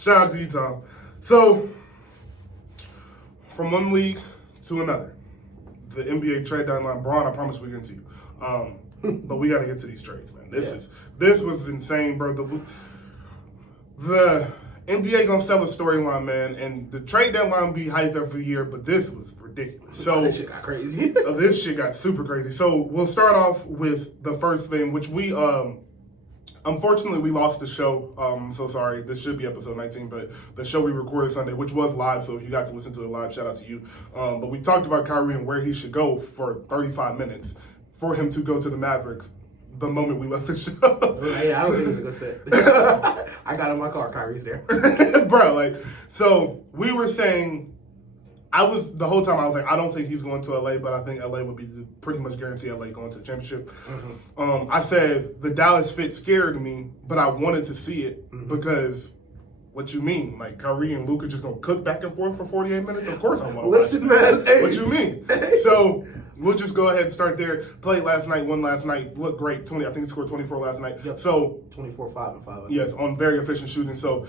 Shout out to you, Tom. So, from one league to another, the NBA trade deadline. Bron, I promise we get to you. But we got to get to these trades, man. This was insane, bro. The NBA gonna sell a storyline, man, and the trade deadline be hype every year, but this was ridiculous. So this shit got crazy. This shit got super crazy. So we'll start off with the first thing, which we unfortunately we lost the show. I'm so sorry. This should be episode 19, but the show we recorded Sunday, which was live. So if you got to listen to it live, shout out to you. But we talked about Kyrie and where he should go for 35 minutes for him to go to the Mavericks. The moment we left the show. Yeah, I don't think it's a good fit. I got in my car, Kyrie's there. Bro, so we were saying, the whole time I was like, I don't think he's going to LA, but I think LA would be pretty much guarantee LA going to the championship. Mm-hmm. I said the Dallas fit scared me, but I wanted to see it because what you mean? Like Kyrie and Luka just gonna cook back and forth for 48 minutes? Of course I want to Listen, man. Hey. What you mean? So we'll just go ahead and start there. Played last night, won last night, looked great. I think he scored 24 last night. Yep. So 24, 5 and 5. Yes, on very efficient shooting. So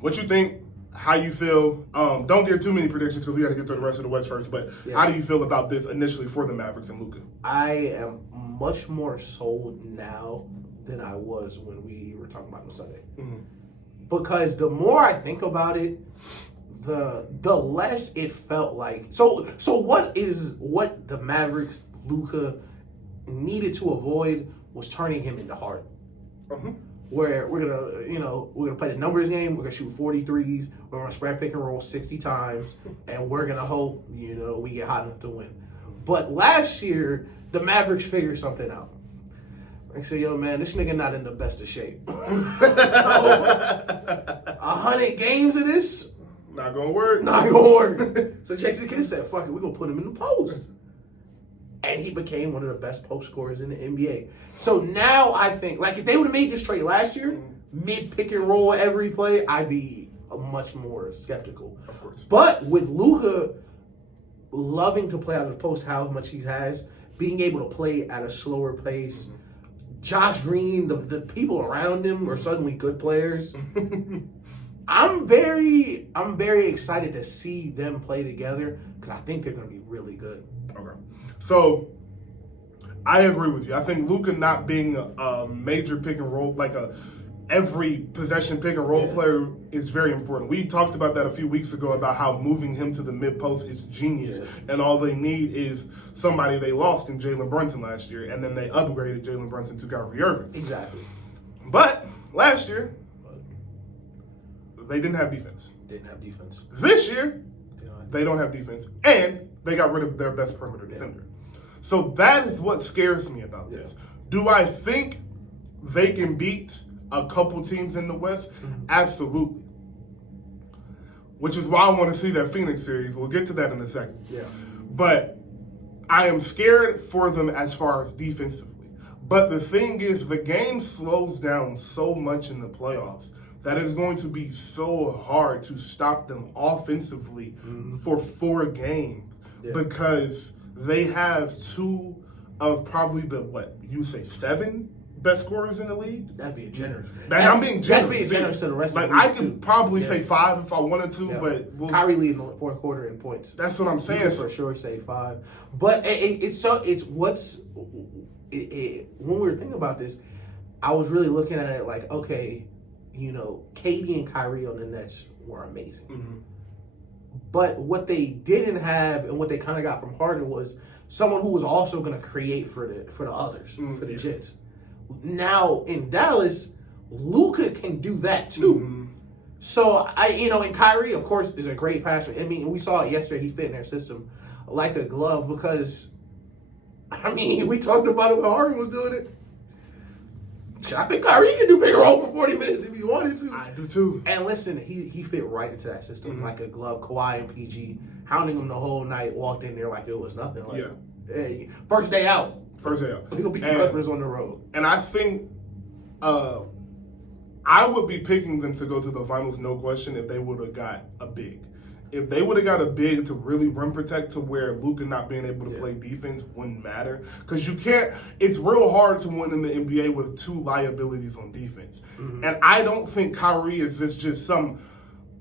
what you think? How you feel? Don't get too many predictions because we got to get to the rest of the West first. But How do you feel about this initially for the Mavericks and Luka? I am much more sold now than I was when we were talking about it on Sunday. Mm-hmm. Because the more I think about it, the less it felt like. So what the Mavericks Luka needed to avoid was turning him into Harden. Mm-hmm. Where we're gonna play the numbers game, we're gonna shoot 43s, we're gonna spread pick and roll 60 times, and we're gonna hope we get hot enough to win. But last year, the Mavericks figured something out. I say, yo, man, this nigga not in the best of shape. So, 100 games of this, not gonna work. Not gonna work. So Jason Kidd said, fuck it, we're gonna put him in the post. And he became one of the best post scorers in the NBA. So now I think, if they would have made this trade last year, mid pick and roll every play, I'd be much more skeptical. Of course. But with Luka loving to play out of the post, how much he has, being able to play at a slower pace, Josh Green, the people around him are suddenly good players. I'm very excited to see them play together because I think they're going to be really good. Okay. So, I agree with you. I think Luka not being a major pick and roll, every possession pick and roll player is very important. We talked about that a few weeks ago about how moving him to the mid post is genius, and all they need is somebody they lost in Jalen Brunson last year, and then they upgraded Jalen Brunson to Kyrie Irving. Exactly. But last year, they didn't have defense. This year, they don't have defense, and they got rid of their best perimeter defender. So that is what scares me about this. Do I think they can beat a couple teams in the West? Mm-hmm. Absolutely. Which is why I want to see that Phoenix series. We'll get to that in a second. Yeah. But I am scared for them as far as defensively. But the thing is, the game slows down so much in the playoffs that it's going to be so hard to stop them offensively for 4 games because they have 2 of probably the 7 best scorers in the league. That'd be generous. I'm being generous. That's being generous to the rest of the league. I could probably say 5 if I wanted to, but Kyrie leading the fourth quarter in points. That's what I'm saying. You can for sure say 5, but when we were thinking about this, I was really looking at it like, okay, KD and Kyrie on the Nets were amazing. Mm-hmm. But what they didn't have and what they kind of got from Harden was someone who was also going to create for the others, for the Jets. Now in Dallas, Luka can do that too. Mm-hmm. So and Kyrie, of course, is a great passer. I mean, we saw it yesterday. He fit in their system like a glove because, we talked about it when Harden was doing it. I think Kyrie can do big roll for 40 minutes if he wanted to. I do too. And listen, he fit right into that system like a glove. Kawhi and PG hounding him the whole night, walked in there like it was nothing. Hey, first day out. We're going to beat the Clippers on the road. And I think I would be picking them to go to the finals, no question, if they would have got a big. if they would have got a big to really rim protect to where Luka not being able to play defense wouldn't matter. Because you can't, it's real hard to win in the NBA with two liabilities on defense. And I don't think Kyrie is just some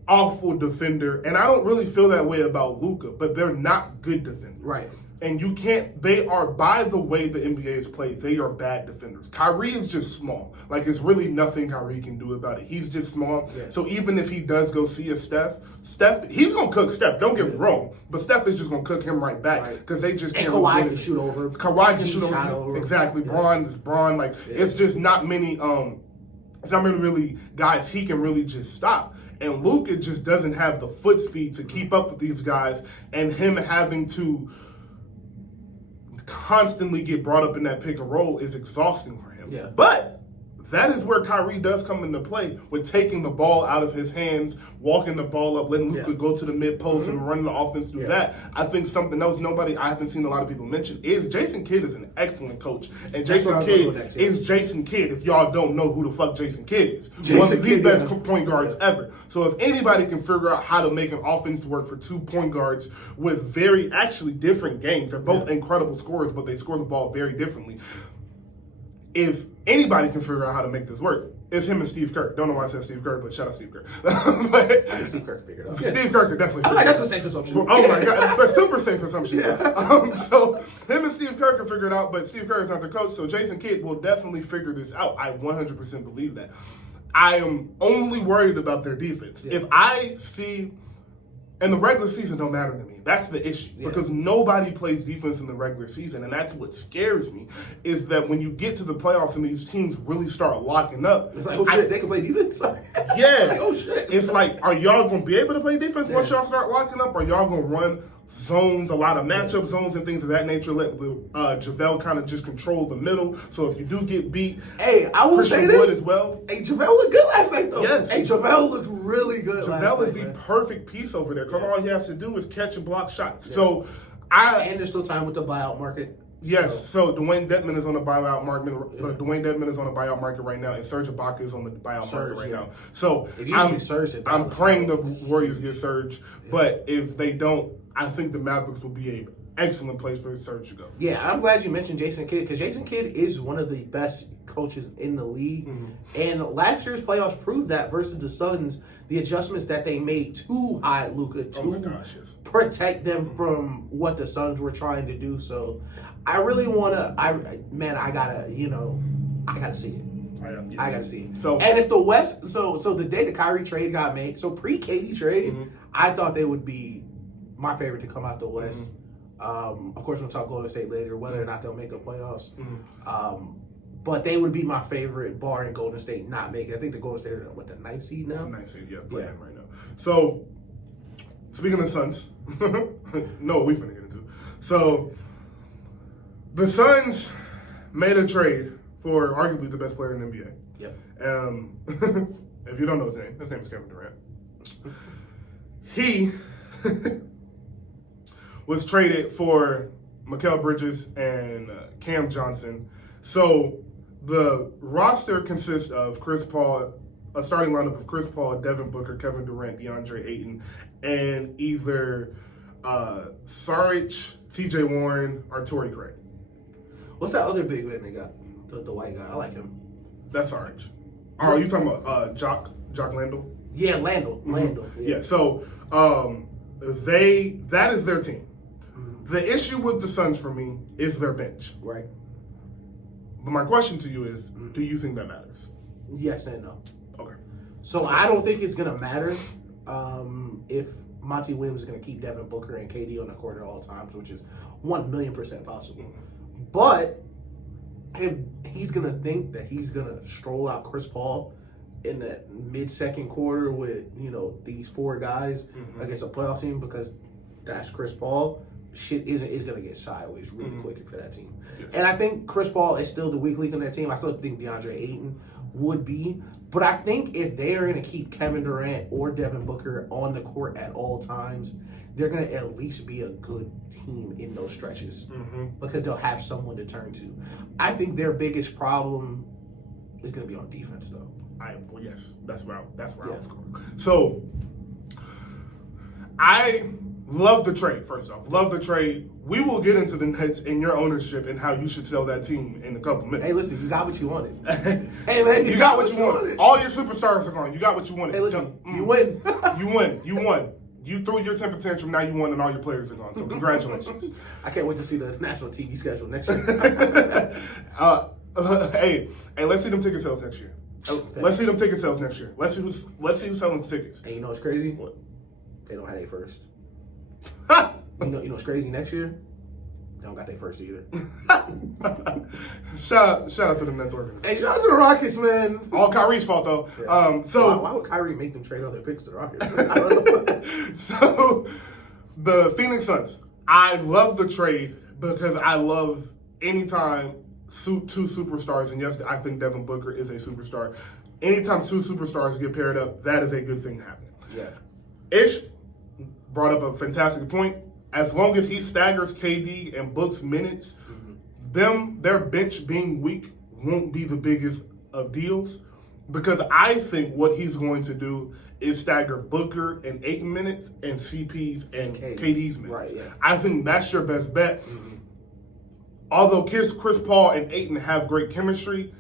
awful defender. And I don't really feel that way about Luka, but they're not good defenders. Right. And you can't, they are, by the way the NBA is played, they are bad defenders. Kyrie is just small. Like, it's really nothing Kyrie can do about it. He's just small. Yeah. So even if he does go see a Steph, he's going to cook Steph. Don't get me wrong. But Steph is just going to cook him right back. Because they just can't. And Kawhi can shoot over. Kawhi can shoot over. Exactly. Yeah. Bron. Like, it's just not many, it's not really guys he can really just stop. And Luka just doesn't have the foot speed to keep up with these guys. And him having to constantly get brought up in that pick and roll is exhausting for him. Yeah. But that is where Kyrie does come into play with taking the ball out of his hands, walking the ball up, letting Luka go to the mid post and running the offense through that. I think something else I haven't seen a lot of people mention is Jason Kidd is an excellent coach. And Jason Kidd is Jason Kidd, if y'all don't know who the fuck Jason Kidd is. One of the best point guards ever. So if anybody can figure out how to make an offense work for 2 point guards with very actually different games, they're both incredible scorers, but they score the ball very differently. If anybody can figure out how to make this work, it's him and Steve Kerr. Don't know why I said Steve Kerr, but shout out Steve Kerr. But Steve Kerr figured it out. Steve Kerr could definitely figure it out. That's a safe assumption. Oh my God, but super safe assumption. So him and Steve Kerr can figure it out, but Steve Kerr is not the coach, so Jason Kidd will definitely figure this out. I 100% believe that. I am only worried about their defense. If I see, and the regular season don't matter to me. That's the issue. Because nobody plays defense in the regular season. And that's what scares me, is that when you get to the playoffs and these teams really start locking up. It's like, oh shit, they can play defense? Yeah. Like, oh shit. It's like, are y'all going to be able to play defense once y'all start locking up? Are y'all going to run zones, a lot of matchup zones and things of that nature? Let JaVale kind of just control the middle. So if you do get beat, I will say this as well. Hey, JaVale looked good last night though. Yes. Hey, JaVale looked really good last night. JaVale is the perfect piece over there because all he has to do is catch and block shots. Yeah. So and there's still time with the buyout market. Yes, so Dwayne Dedmon is on the buyout market. Dwayne Dedmon is on the buyout market right now, and Serge Ibaka is on the buyout market right now. So I'm praying the Warriors get Serge, but if they don't, I think the Mavericks will be an excellent place for Serge to go. Yeah, I'm glad you mentioned Jason Kidd because Jason Kidd is one of the best coaches in the league, and last year's playoffs proved that versus the Suns. The adjustments that they made to hide Luka to protect them from what the Suns were trying to do. So I really want to, I gotta see it. I gotta see it. So, and if the West, so the day the Kyrie trade got made, so pre-KD trade, I thought they would be my favorite to come out the West. Of course, we'll talk Golden State later, whether or not they'll make the playoffs. But they would be my favorite, barring Golden State not making. I think the Golden State are the 9th seed now. 9th seed, playing right now. So, speaking of the Suns, no, we finna get into. So, the Suns made a trade for arguably the best player in the NBA. Yep. If you don't know his name is Kevin Durant. He was traded for Mikal Bridges and Cam Johnson. So the roster consists of Chris Paul, a starting lineup of Chris Paul, Devin Booker, Kevin Durant, DeAndre Ayton, and either Saric, TJ Warren, or Torrey Craig. What's that other big man they got? The white guy. I like him. That's Saric. Are you talking about Jock Landale? Yeah, Landale. Yeah. So that is their team. The issue with the Suns for me is their bench. Right. But my question to you is, do you think that matters? Yes and no. Okay. So I don't think it's going to matter if Monty Williams is going to keep Devin Booker and KD on the court at all times, which is 1,000,000% possible. But if he's going to think that he's going to stroll out Chris Paul in the mid-second quarter with, these 4 guys against a playoff team because that's Chris Paul, shit is going to get sideways really quick for that team. Yes. And I think Chris Paul is still the weak link on that team. I still think DeAndre Ayton would be. But I think if they are going to keep Kevin Durant or Devin Booker on the court at all times, they're going to at least be a good team in those stretches because they'll have someone to turn to. I think their biggest problem is going to be on defense, though. Yes, that's where I was going. So I love the trade, first off. Love the trade. We will get into the Nets and your ownership and how you should sell that team in a couple minutes. Hey, listen, you got what you wanted. Hey, man, you got what you wanted. All your superstars are gone. You got what you wanted. Hey, listen, you win. You win. You won. You threw your temper tantrum, now you won, and all your players are gone. So congratulations. I can't wait to see the national TV schedule next year. Hey, let's see them ticket sales next year. Okay. Let's see them ticket sales next year. Let's see who's selling tickets. And you know what's crazy? What? They don't have their first. you know what's crazy? Next year, they don't got their first either. shout out to the Nets organization. Hey, shout out to the Rockets, man. All Kyrie's fault though. Yeah. Why would Kyrie make them trade all their picks to the Rockets? I don't know. So the Phoenix Suns. I love the trade because I love anytime two superstars, and yes, I think Devin Booker is a superstar. Anytime two superstars get paired up, that is a good thing happening. Yeah. Ish brought up a fantastic point. As long as he staggers KD and Book's minutes, their bench being weak won't be the biggest of deals, because I think what he's going to do is stagger Booker in 8 minutes and CP's and KD's minutes. Right, yeah. I think that's your best bet. Although Chris Paul and Ayton have great chemistry,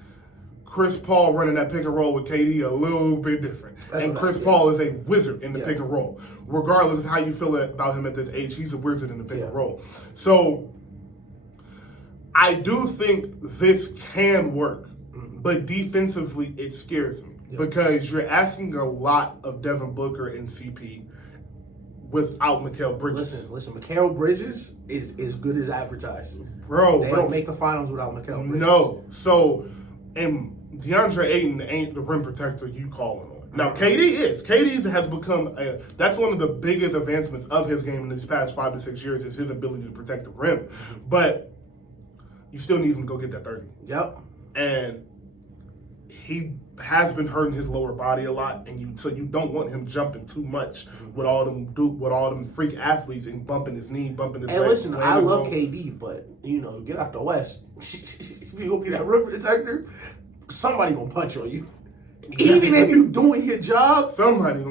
Chris Paul running that pick and roll with KD a little bit different. And Chris Paul is a wizard in the pick and roll. Regardless of how you feel about him at this age, he's a wizard in the pick and roll. So I do think this can work, but defensively it scares me because you're asking a lot of Devin Booker and CP without Mikal Bridges. Listen, Mikal Bridges is as good as advertised. Bro, they don't make the finals without Mikal Bridges. No. So, and DeAndre Ayton ain't the rim protector you calling on. Now, KD is. KD has become that's one of the biggest advancements of his game in these past 5 to 6 years is his ability to protect the rim. But you still need him to go get that 30. Yep. And he has been hurting his lower body a lot, and so you don't want him jumping too much with all them freak athletes and bumping his knee, bumping his leg. And listen, I love KD, but get out the West. If you gonna be that rim protector, somebody gonna punch on you. Even if you doing your job, somebody.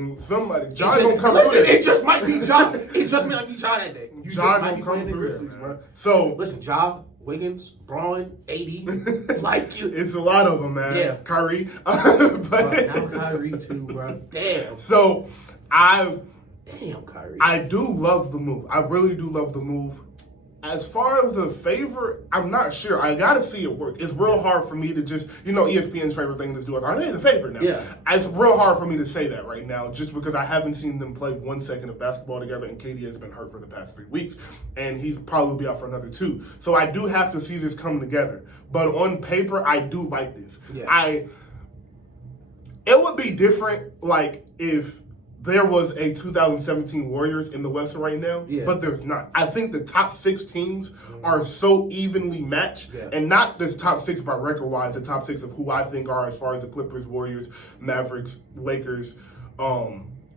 John gonna come through. It just might be John. It just might be John that day. John gonna come through, bro. So listen, John, Wiggins, Bron, 80, it's a lot of them, man. Yeah, Kyrie, but now Kyrie too, bro. Damn. So Kyrie. I do love the move. I really do love the move. As far as a favorite, I'm not sure. I got to see it work. It's real hard for me to just, ESPN's favorite thing to do is, they're the favorite now. Yeah. It's real hard for me to say that right now just because I haven't seen them play 1 second of basketball together, and KD has been hurt for the past 3 weeks, and he's probably be out for another 2. So I do have to see this come together. But on paper, I do like this. Yeah. It would be different, like, if there was a 2017 Warriors in the West right now, but there's not. I think the top 6 teams are so evenly matched, and not this top 6 by record-wise, the top 6 of who I think are as far as the Clippers, Warriors, Mavericks, Lakers,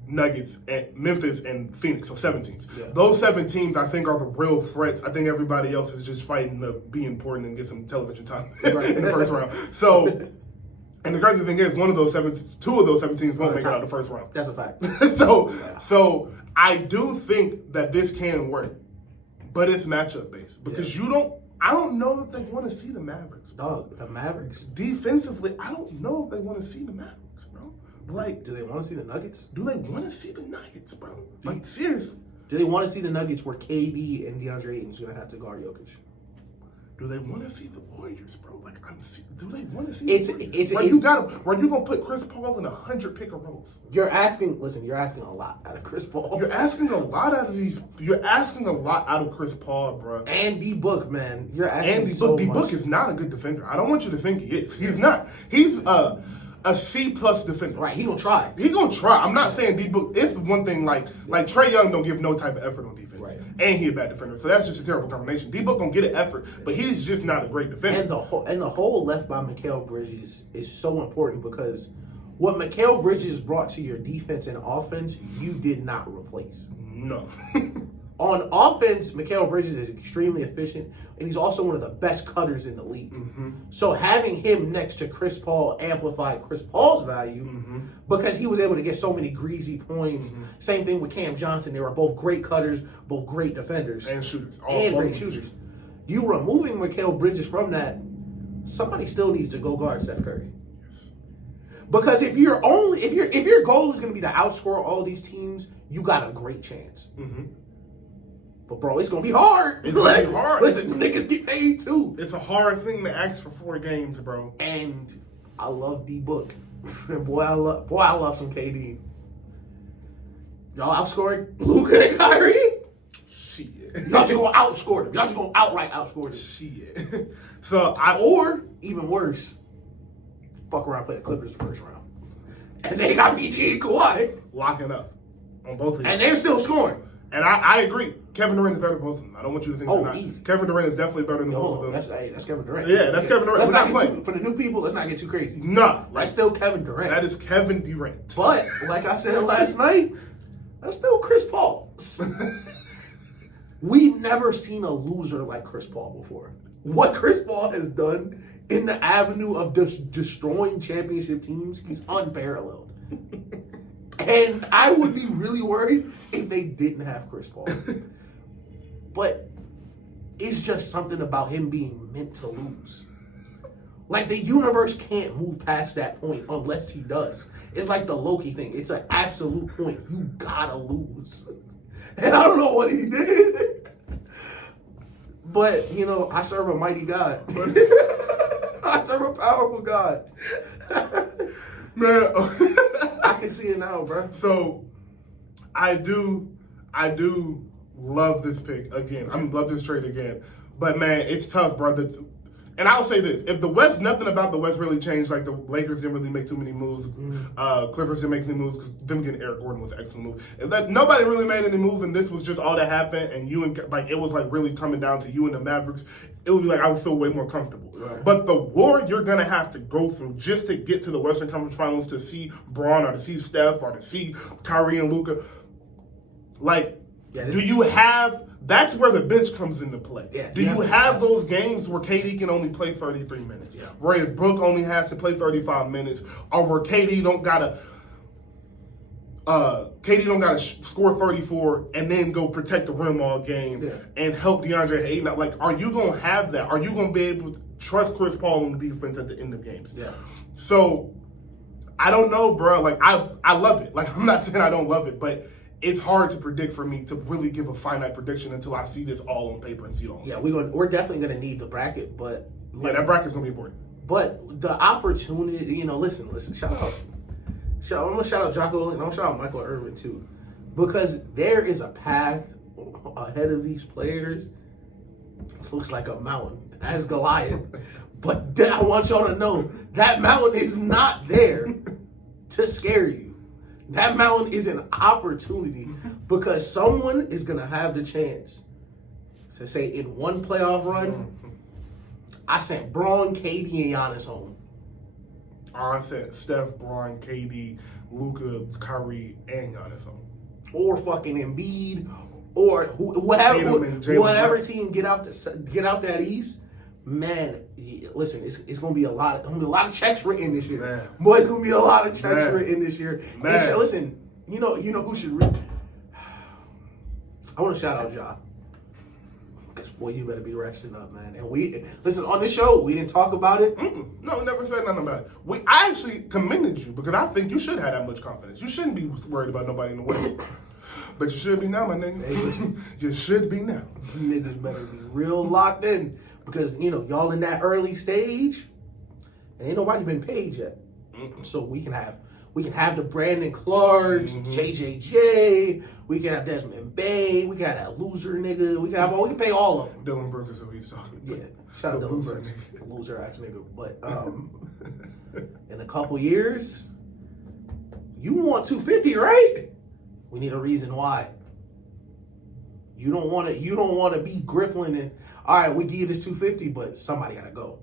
Nuggets, and Memphis, and Phoenix, so 7 teams. Yeah. Those 7 teams, I think, are the real threats. I think everybody else is just fighting to be important and get some television time in the first round. So... And the crazy thing is, 2 of those 7 teams won't make it out the first round. That's a fact. So I do think that this can work, but it's matchup based because I don't know if they want to see the Mavericks. Dog, the Mavericks defensively, I don't know if they want to see the Mavericks, bro. Like, do they want to see the Nuggets? Do they want to see the Nuggets, bro? Like, seriously. Do they want to see the Nuggets where KD and DeAndre Ayton's gonna have to guard Jokic? Do they want to see the Warriors, bro? Like, do they want to see? Where you gonna put Chris Paul in 100 pick and rolls? You're asking a lot out of Chris Paul. You're asking a lot out of these. You're asking a lot out of Chris Paul, bro. And D Book, man. You're asking and so much. D Book is not a good defender. I don't want you to think he is. He's not. He's a C+ defender. Right, he gonna try. I'm not saying D Book. It's one thing like Trae Young don't give no type of effort on defense. Right. And he a bad defender. So that's just a terrible combination. D Book gonna get an effort, but he's just not a great defender. And the hole left by Mikal Bridges is so important because what Mikal Bridges brought to your defense and offense, you did not replace. No. On offense, Mikal Bridges is extremely efficient, and he's also one of the best cutters in the league. So having him next to Chris Paul amplified Chris Paul's value, because he was able to get so many greasy points. Mm-hmm. Same thing with Cam Johnson. They were both great cutters, both great defenders. And shooters. And great shooters. You removing Mikal Bridges from that, somebody still needs to go guard Steph Curry. Yes. Because if your goal is going to be to outscore all these teams, you got a great chance. Mm-hmm. But bro, it's gonna be hard. It's gonna be hard. Listen, niggas get paid too. It's a hard thing to ask for 4 games, bro. And I love D-Book. boy, I love some KD. Y'all outscoring Luka and Kyrie? Shit. Y'all just gonna outscore them. Y'all just gonna outright outscore them. Shit. Or even worse, fuck around, play the Clippers the first round, and they got PG and Kawhi locking up on both of them, and they're still scoring. And I agree. Kevin Durant is better than both of them. I don't want you to think they're not. Easy. Kevin Durant is definitely better than both of them. That's Kevin Durant. Yeah, that's Kevin Durant. For the new people, let's not get too crazy. Nah. That's still Kevin Durant. That is Kevin Durant. But, like I said last night, that's still Chris Paul. We've never seen a loser like Chris Paul before. What Chris Paul has done in the avenue of destroying championship teams is unparalleled. And I would be really worried if they didn't have Chris Paul. But it's just something about him being meant to lose. Like, the universe can't move past that point unless he does. It's like the Loki thing. It's an absolute point. You gotta lose. And I don't know what he did. But, I serve a mighty God. I serve a powerful God. Man, I can see it now, bro. So, I do love this pick again. I love this trade again. But man, it's tough, bro. And I'll say this: if the West, nothing about the West really changed. Like the Lakers didn't really make too many moves. Clippers didn't make any moves because them getting Eric Gordon was an excellent move. If that nobody really made any moves, and this was just all that happened, and it was like really coming down to you and the Mavericks. It would be like I would feel way more comfortable. Right. But the war you're gonna have to go through just to get to the Western Conference Finals to see Bron or to see Steph or to see Kyrie and Luka, do you have? That's where the bench comes into play. Yeah, do you have those games where KD can only play 33 minutes? Yeah. Where Brook only has to play 35 minutes, or where KD don't gotta score 34 and then go protect the rim all game and help DeAndre Ayton out? Like, are you gonna have that? Are you gonna be able to trust Chris Paul on the defense at the end of games? Yeah. So I don't know, bro. Like I love it. Like, I'm not saying I don't love it, but it's hard to predict for me to really give a finite prediction until I see this all on paper and see it all. Yeah, we're definitely going to need the bracket, but that bracket's going to be important. But the opportunity, listen, shout out. I'm going to shout out Jocko, and I'm going to shout out Michael Irvin too, because there is a path ahead of these players. It looks like a mountain. That's Goliath. But I want y'all to know that mountain is not there to scare you. That mountain is an opportunity because someone is going to have the chance to say in one playoff run, I sent Bron, KD, and Giannis home. I said Steph, Bron, KD, Luka, Kyrie, and Giannis home. Or fucking Embiid, or whatever team get out that East. Man, listen, it's gonna be a lot of checks written this year. Man. Boy, it's gonna be a lot of checks written this year. Man. Listen, you know who should read. I want to shout out Ja. Because boy, you better be resting up, man. And listen, on this show, we didn't talk about it. No, we never said nothing about it. I actually commended you because I think you should have that much confidence. You shouldn't be worried about nobody in the West. But you should be now, my nigga. Hey, you should be now. You niggas better be real locked in. Because, y'all in that early stage, and ain't nobody been paid yet. So we can have the Brandon Clarks, JJJ, we can have Desmond Bay, we can have that loser nigga, we can pay all of them. Dylan Brooks is who he's talking about. Yeah, shout out to Dylan Brooks, loser ass nigga. But in a couple years, you want 250, right? We need a reason why. You don't want to be gripping and all right, we give you this 250, but somebody gotta go.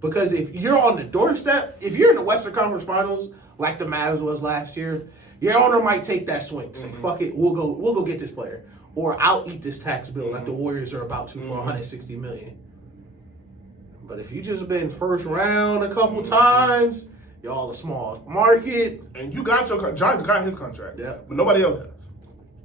Because if you're on the doorstep, if you're in the Western Conference Finals, like the Mavs was last year, your owner might take that swing. Say, fuck it, we'll go get this player. Or I'll eat this tax bill like the Warriors are about to for $160 million. But if you just been first round a couple times, y'all a small market. And you got Giants got his contract. Yeah. But nobody else has.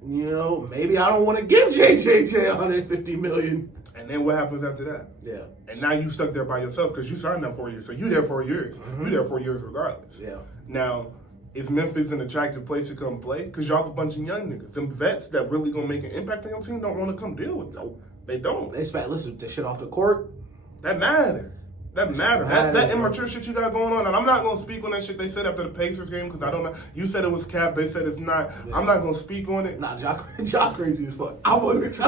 You know, maybe I don't want to give JJJ $150 million. And then what happens after that? Yeah. And now you stuck there by yourself because you signed them 4 years. So you there 4 years. You there 4 years regardless. Yeah. Now, is Memphis an attractive place to come play? Because y'all a bunch of young niggas. Them vets that really gonna make an impact on your team don't want to come deal with them. They don't. They expect, listen, that shit off the court. That matter. That matter. That immature shit you got going on. And I'm not going to speak on that shit they said after the Pacers game because I don't know. You said it was cap. They said it's not. Yeah. I'm not going to speak on it. Nah, Jock crazy as fuck. I was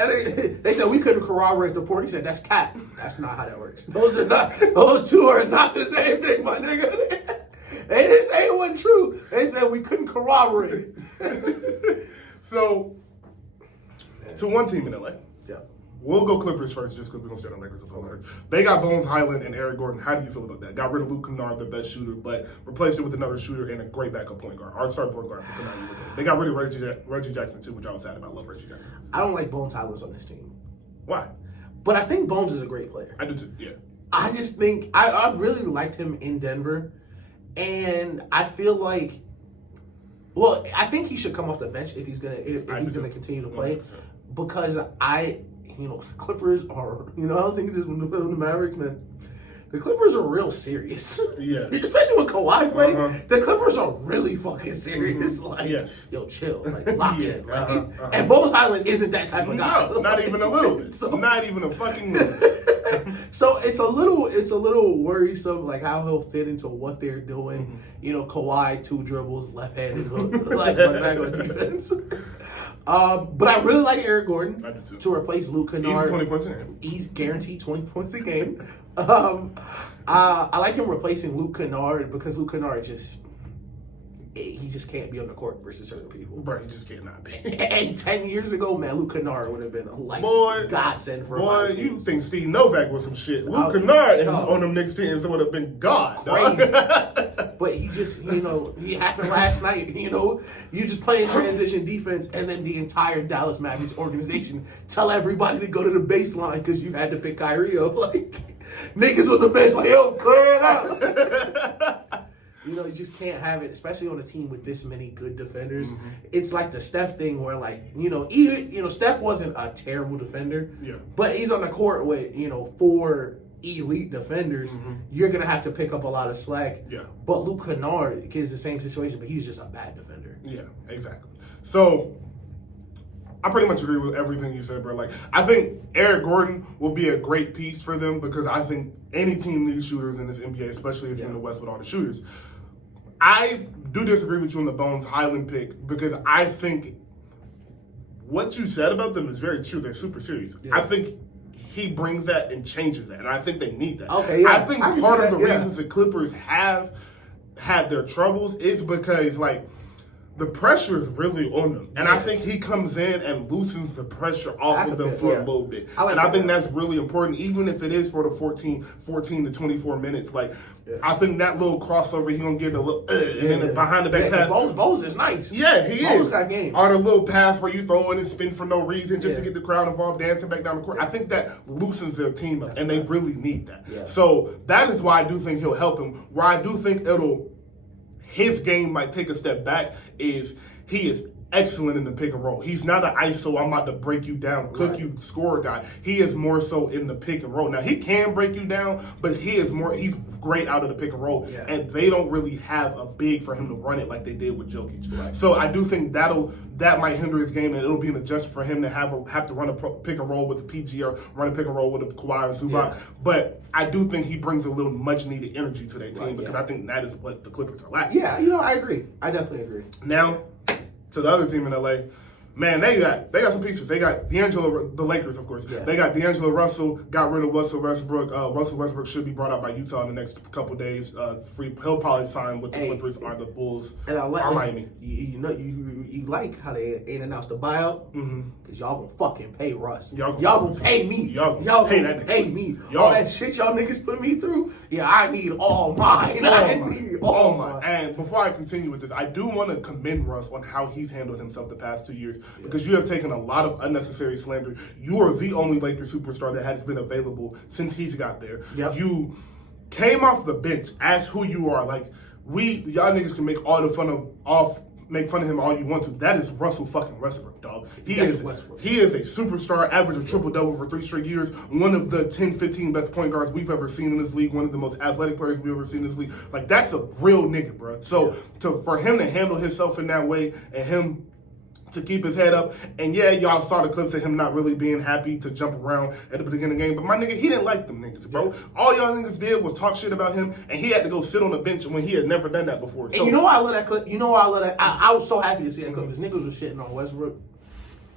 and they said we couldn't corroborate the report. He said that's cap. That's not how that works. Those two are not the same thing, my nigga. They didn't say it wasn't true. They said we couldn't corroborate it. So one team in LA. Yeah. We'll go Clippers first just because we're going to start on Lakers. They got Bones Highland and Eric Gordon. How do you feel about that? Got rid of Luke Kennard, the best shooter, but replaced it with another shooter and a great backup point guard. Our starting point guard. They got rid of Reggie Jackson, too, which I was sad about. I love Reggie Jackson. I don't like Bones Highland on this team. Why? But I think Bones is a great player. I do, too. Yeah. I just think I really liked him in Denver. And I feel like, well, I think he should come off the bench if he's gonna continue to play, 100%. Because Clippers are, I was thinking this when the Mavericks, man. The Clippers are real serious. Yeah. Especially when Kawhi played, the Clippers are really fucking serious. Like, yo, chill, like lock in. Like, and Bones Highland isn't that type of guy. No, not even a little bit. So, not even a fucking little bit. So it's a little worrisome, like how he'll fit into what they're doing. Kawhi 2 dribbles, left-handed hook, like run back on defense. But I really like Eric Gordon to replace Luke Kennard. Easy 20 points a game. He's guaranteed 20 points a game. I like him replacing Luke Kennard because Luke Kennard he just can't be on the court versus certain people. Right, he just cannot be. And 10 years ago, man, Luke Kennard would have been a godsend for boy, you think Steve Novak was some shit. Luke Kennard on them Knicks teams would have been God. Crazy. But he just, he happened last night. You just playing transition defense, and then the entire Dallas Mavericks organization tell everybody to go to the baseline because you had to pick Kyrie up. Like, niggas on the bench, like, yo, clear it out. You just can't have it, especially on a team with this many good defenders. It's like the Steph thing where, like, even, Steph wasn't a terrible defender, but he's on the court with, 4 elite defenders. You're going to have to pick up a lot of slack. Yeah. But Luke Kennard is the same situation, but he's just a bad defender. Yeah, exactly. So, I pretty much agree with everything you said, bro. Like, I think Eric Gordon will be a great piece for them because I think any team needs shooters in this NBA, especially if you're in the West with all the shooters. I do disagree with you on the Bones Highland pick because I think what you said about them is very true. They're super serious. Yeah. I think he brings that and changes that, and I think they need that. Okay, yeah. I think part of the reasons the Clippers have had their troubles is because, like, the pressure is really on them. And I think he comes in and loosens the pressure off of them for a little bit. I think that's really important, even if it is for the 14 to 24 minutes. Like, I think that little crossover, he's going to get a little, and then the behind the back pass. Bose is nice. Yeah, he is. Got game. Or the little pass where you throw in and spin for no reason just to get the crowd involved, dancing back down the court. I think that loosens their team up, and they really need that. Yeah. So that is why I do think he'll help him. Where I do think his game might take a step back is he is excellent in the pick and roll. He's not an ISO, I'm about to break you down, cook you, score guy. He is more so in the pick and roll. Now, he can break you down, but he's great out of the pick and roll. Yeah. And they don't really have a big for him to run it like they did with Jokic. Right. So I do think that might hinder his game, and it'll be an adjustment for him to have to run a pick and roll with the PG or run a pick and roll with a Kawhi or Zubac. Yeah. But I do think he brings a little much needed energy to their team because I think that is what the Clippers are lacking. Yeah, I agree. I definitely agree. Now, to the other team in LA, man, they got some pieces. They got the Lakers, of course. Yeah. They got D'Angelo Russell, got rid of Russell Westbrook. Russell Westbrook should be brought out by Utah in the next couple days. He'll probably sign with the Clippers or the Bulls or Miami. You like how they ain't announced the buyout? Because y'all gonna fucking pay Russ. Y'all gonna pay me. Y'all gonna pay me. All that shit y'all niggas put me through, I need all mine. I need all mine. And before I continue with this, I do want to commend Russ on how he's handled himself the past 2 years. Because you have taken a lot of unnecessary slander. You are the only Lakers superstar that has been available since he's got there. Yep. came off the bench, asked who you are. Like, y'all niggas can make all the make fun of him all you want to. That is Russell fucking Westbrook, dog. He is a superstar, average a triple-double for 3 straight years, one of the 10, 15 best point guards we've ever seen in this league, one of the most athletic players we've ever seen in this league. Like, that's a real nigga, bro. So, for him to handle himself in that way and him to keep his head up, and yeah, y'all saw the clips of him not really being happy to jump around at the beginning of the game, but my nigga, he didn't like them niggas, bro. All y'all niggas did was talk shit about him, and he had to go sit on the bench when he had never done that before. So, and you know why I love that clip? You know why I love that? I was so happy to see that clip because niggas was shitting on Westbrook.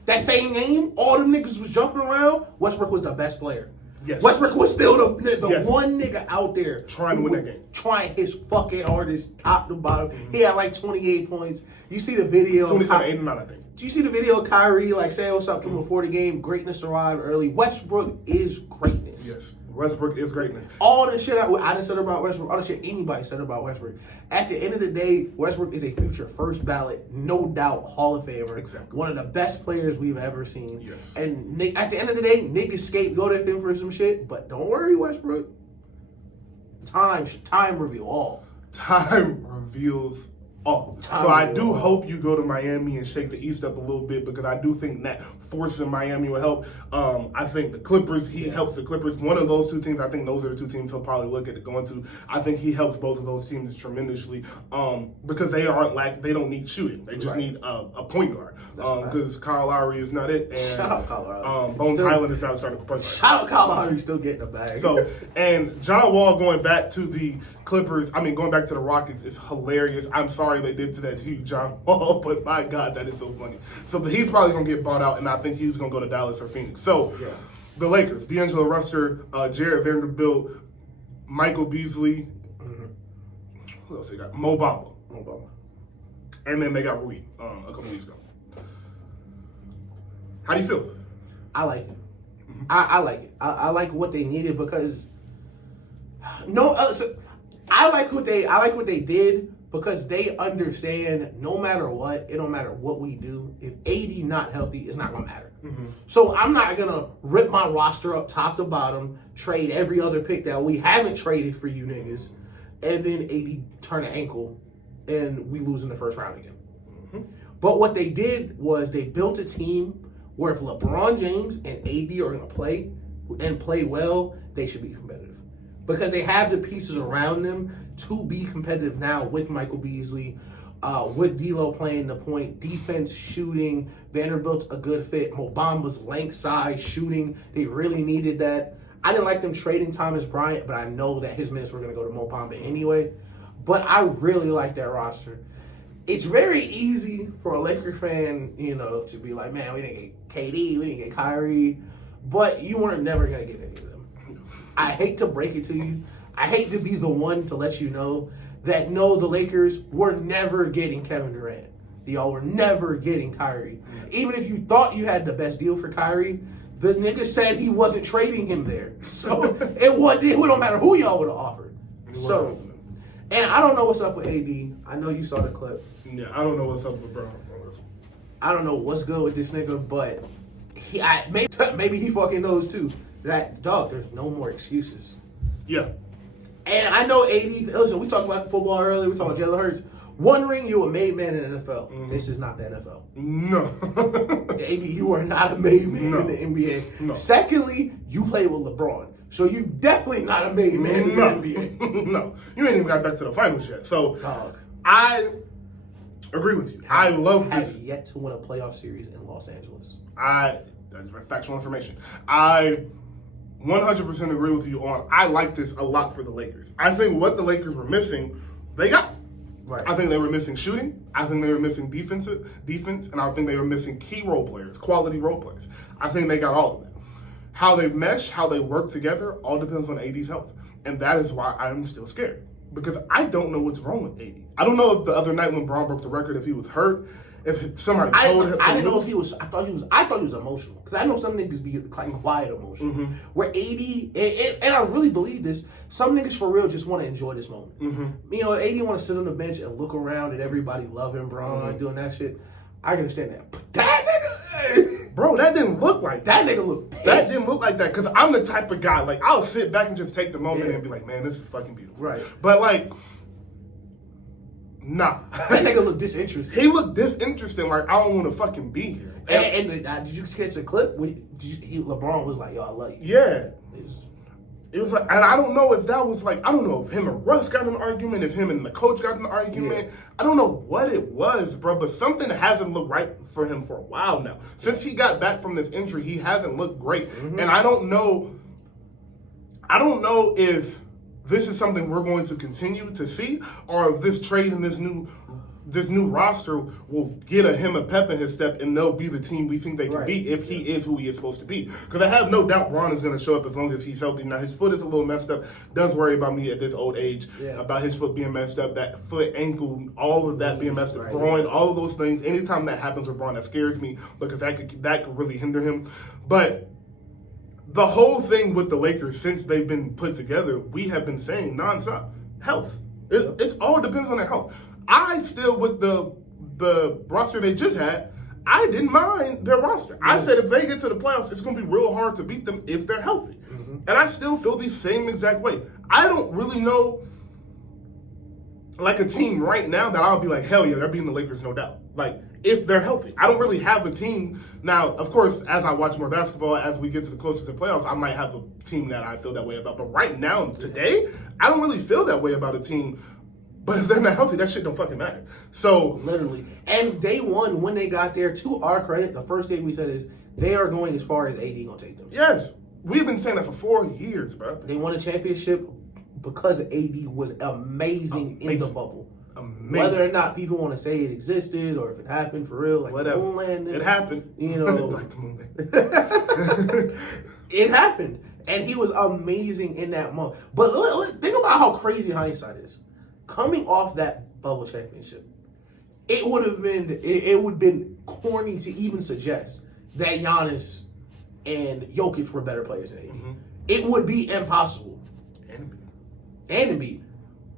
That same game, all them niggas was jumping around. Westbrook was the best player. Yes. Westbrook was still the one nigga out there trying to win that game. Trying his fucking hardest, top to bottom. He had like 28 points. You see the video. 27, 8 and 9, I think. Do you see the video of Kyrie like saying what's up to him before the game? Greatness arrived early. Westbrook is greatness. Yes, Westbrook is greatness. All the shit I done said about Westbrook, all the shit anybody said about Westbrook. At the end of the day, Westbrook is a future first ballot, no doubt Hall of Famer. Exactly. One of the best players we've ever seen. Yes. And at the end of the day, niggas scapegoat at him for some shit. But don't worry, Westbrook. Time reveal all. Time reveals all. So I do hope you go to Miami and shake the East up a little bit because I do think that forcing Miami will help. I think the Clippers, he helps the Clippers. One of those two teams, I think those are the two teams he'll probably look at going to. I think he helps both of those teams tremendously because they don't need shooting. They just need a point guard because Kyle Lowry is not it. And, shout out Kyle Lowry. Bones Highland is now starting to punch. Shout out Kyle Lowry, still getting the bag. So, and John Wall going back to the Clippers, going back to the Rockets is hilarious. I'm sorry they did to that to John Wall, but my God, that is so funny. So, but he's probably going to get bought out, and I think he's going to go to Dallas or Phoenix. So, the Lakers, D'Angelo Russell, Jared Vanderbilt, Michael Beasley, who else they got? Mo Bamba. And then they got Rui a couple weeks ago. How do you feel? I like it. I like it. I like what they needed because I like what they did because they understand no matter what, it don't matter what we do. If AD not healthy, it's not gonna matter. So I'm not gonna rip my roster up top to bottom, trade every other pick that we haven't traded for you niggas, and then AD turn an ankle and we lose in the first round again. But what they did was they built a team where if LeBron James and AD are gonna play and play well, they should be competitive. Because they have the pieces around them to be competitive now with Michael Beasley, with D'Lo playing the point, defense, shooting. Vanderbilt's a good fit. Mo Bamba's length, size, shooting. They really needed that. I didn't like them trading Thomas Bryant, but I know that his minutes were going to go to Mo Bamba anyway. But I really like that roster. It's very easy for a Laker fan, to be like, man, we didn't get KD, we didn't get Kyrie, but you weren't never going to get any of them. I hate to break it to you. I hate to be the one to let you know that no, the Lakers were never getting Kevin Durant. Y'all were never getting Kyrie. Even if you thought you had the best deal for Kyrie, the nigga said he wasn't trading him there. So it don't matter who y'all would have offered. So, and I don't know what's up with AD. I know you saw the clip. Yeah, I don't know what's up with Bron. I don't know what's good with this nigga, but maybe he fucking knows too. That dog, there's no more excuses. Yeah. And I know AD, listen, we talked about football earlier, we talked about Jalen Hurts. One ring, you're a made man in the NFL. This is not the NFL. No. AD, you are not a made man in the NBA. No. Secondly, you play with LeBron. So you definitely not a made man in the NBA. No. You ain't even got back to the finals yet. So dog. I agree with you. I love this. Have yet to win a playoff series in Los Angeles. That's factual information. I 100% agree with you on. I like this a lot for the Lakers. I think what the Lakers were missing, they got. Right. I think they were missing shooting. I think they were missing defense, and I think they were missing key role players, quality role players. I think they got all of that. How they mesh, how they work together, all depends on AD's health, and that is why I'm still scared because I don't know what's wrong with AD. I don't know if the other night when Bron broke the record, if he was hurt. If somebody told him, I didn't know if he was. I thought he was emotional because I know some niggas be like quiet emotional. Where AD and I really believe this. Some niggas for real just want to enjoy this moment. AD want to sit on the bench and look around at everybody loving Bron doing that shit. I can understand that. But that nigga, Bro, that didn't look like that. Nigga looked pissed. That didn't look like that because I'm the type of guy, like, I'll sit back and just take the moment and be like, man, this is fucking beautiful. Right. But, like, nah. That nigga looked disinterested. He looked disinterested, like, I don't want to fucking be here. And did you catch the clip? LeBron was like, yo, I love you. Yeah. It was like, and I don't know if that was like, I don't know if him and Russ got in an argument, if him and the coach got in an argument. Yeah. I don't know what it was, bro, but something hasn't looked right for him for a while now. Since he got back from this injury, he hasn't looked great. Mm-hmm. And I don't know if this is something we're going to continue to see, or if this trade and this new roster will get him a pep in his step, and they'll be the team we think they can be if he is who he is supposed to be. Because I have no doubt Bron is going to show up as long as he's healthy. Now, his foot is a little messed up. Does worry about me at this old age about his foot being messed up, that foot, ankle, all of that being messed up, groin, all of those things. Anytime that happens with Bron, that scares me because that could really hinder him. But the whole thing with the Lakers, since they've been put together, we have been saying nonstop, health. It all depends on their health. I still, with the roster they just had, I didn't mind their roster. I said if they get to the playoffs, it's going to be real hard to beat them if they're healthy. Mm-hmm. And I still feel the same exact way. I don't really know, like, a team right now that I'll be like, hell yeah, they're beating the Lakers, no doubt. Like, if they're healthy. I don't really have a team. Now, of course, as I watch more basketball, as we get to the closer to the playoffs, I might have a team that I feel that way about. But right now, today, I don't really feel that way about a team. But if they're not healthy, that shit don't fucking matter. So literally. And day one, when they got there, to our credit, the first thing we said is they are going as far as AD gonna take them. Yes. We've been saying that for 4 years, bro. They won a championship because AD was amazing in the bubble. Amazing. Whether or not people want to say it existed or if it happened for real, like whatever. The moon landing. It happened. You know. Like the moon landing. It happened. And he was amazing in that month. But think about how crazy hindsight is. Coming off that bubble championship, it would have been corny to even suggest that Giannis and Jokic were better players than AD. Mm-hmm. It would be impossible. And Embiid.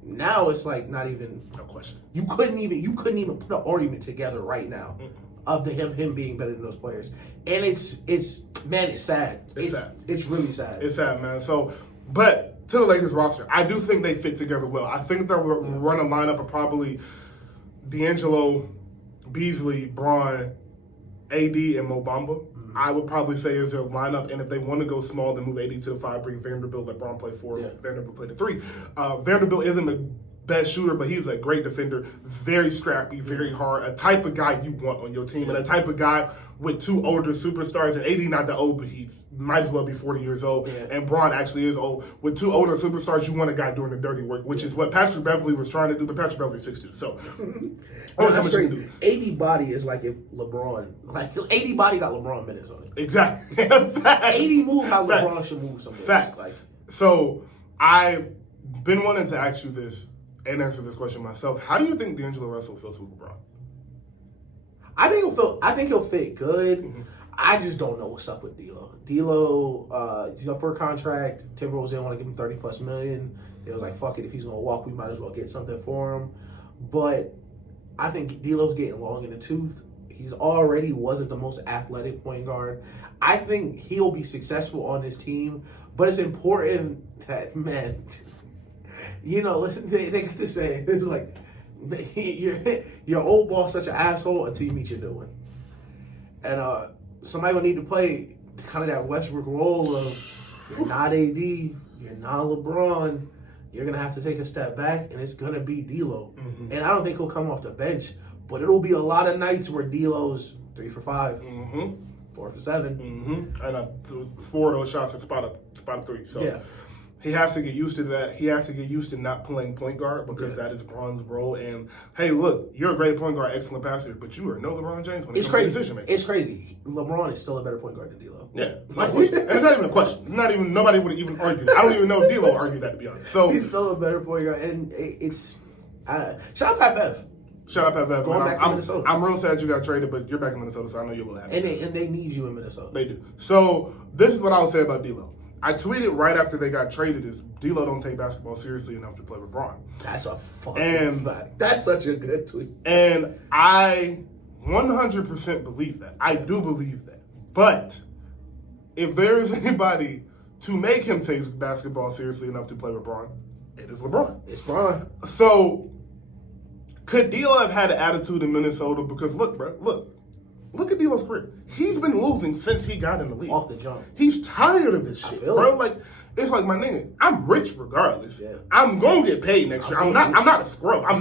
Now it's like not even no question. You couldn't even put an argument together right now of him being better than those players. And it's sad. It's sad. It's really sad. It's sad, man. So, but to the Lakers roster, I do think they fit together well. I think they'll run a lineup of probably D'Angelo, Beasley, Bron, AD, and Mo Bamba. Mm-hmm. I would probably say is their lineup, and if they want to go small, then move AD to the 5, bring Vanderbilt, let Bron play 4, Vanderbilt play the 3. Vanderbilt isn't the best shooter, but he's a great defender, very scrappy, very hard, a type of guy you want on your team, and a type of guy with 2 older superstars, and AD not that old, but he might as well be 40 years old, and Bron actually is old. With 2 older superstars, you want a guy doing the dirty work, which is what Patrick Beverley was trying to do, but Patrick Beverly's 6'2", so that's great. AD body is like if LeBron, AD body got LeBron minutes on it. Exactly. AD move how LeBron should move some days. Facts. So I've been wanting to ask you this and answer this question myself. How do you think D'Angelo Russell feels with LeBron? I think he'll fit good. Mm-hmm. I just don't know what's up with D'Lo. D'Lo, he's up for a contract. Timberwolves didn't want to give him $30+ million. It was like, fuck it, if he's gonna walk, we might as well get something for him. But I think D'Lo's getting long in the tooth. He's already wasn't the most athletic point guard. I think he'll be successful on this team, but it's important that, man, you know, they got to say, it's like, your old boss such an asshole until you meet your new one. And somebody will need to play kind of that Westbrook role of you're not AD, you're not LeBron, you're going to have to take a step back, and it's going to be D'Lo. Mm-hmm. And I don't think he'll come off the bench, but it'll be a lot of nights where D'Lo's 3 for 5, 4 for 7. And 4 of those shots are spot up 3. So yeah. He has to get used to that. He has to get used to not playing point guard because that is Bron's role. And, hey, look, you're a great point guard, excellent passer, but you are no LeBron James when it comes to decision making. It's crazy. LeBron is still a better point guard than D'Lo. Yeah, no question. And it's not even a question. Nobody would even argue that. I don't even know if D'Lo argued that, to be honest. So he's still a better point guard. And it's shout out Pat Bev. Shout out Pat Bev. Going back to Minnesota. I'm real sad you got traded, but you're back in Minnesota, so I know you're a little happy. And they need you in Minnesota. They do. So this is what I would say about D'Lo. I tweeted right after they got traded is D'Lo don't take basketball seriously enough to play with Bron. That's a fucking fact. That's such a good tweet. And I 100% believe that. I do believe that. But if there is anybody to make him take basketball seriously enough to play with Bron, it is LeBron. It's Bron. So, could D'Lo have had an attitude in Minnesota? Because look, bro, look at D'Lo's career. He's been losing since he got in the league. Off the jump. He's tired of this shit, bro. Like, it's like, my nigga, I'm rich regardless. Yeah. I'm gonna get paid next year. I'm not a scrub. I'm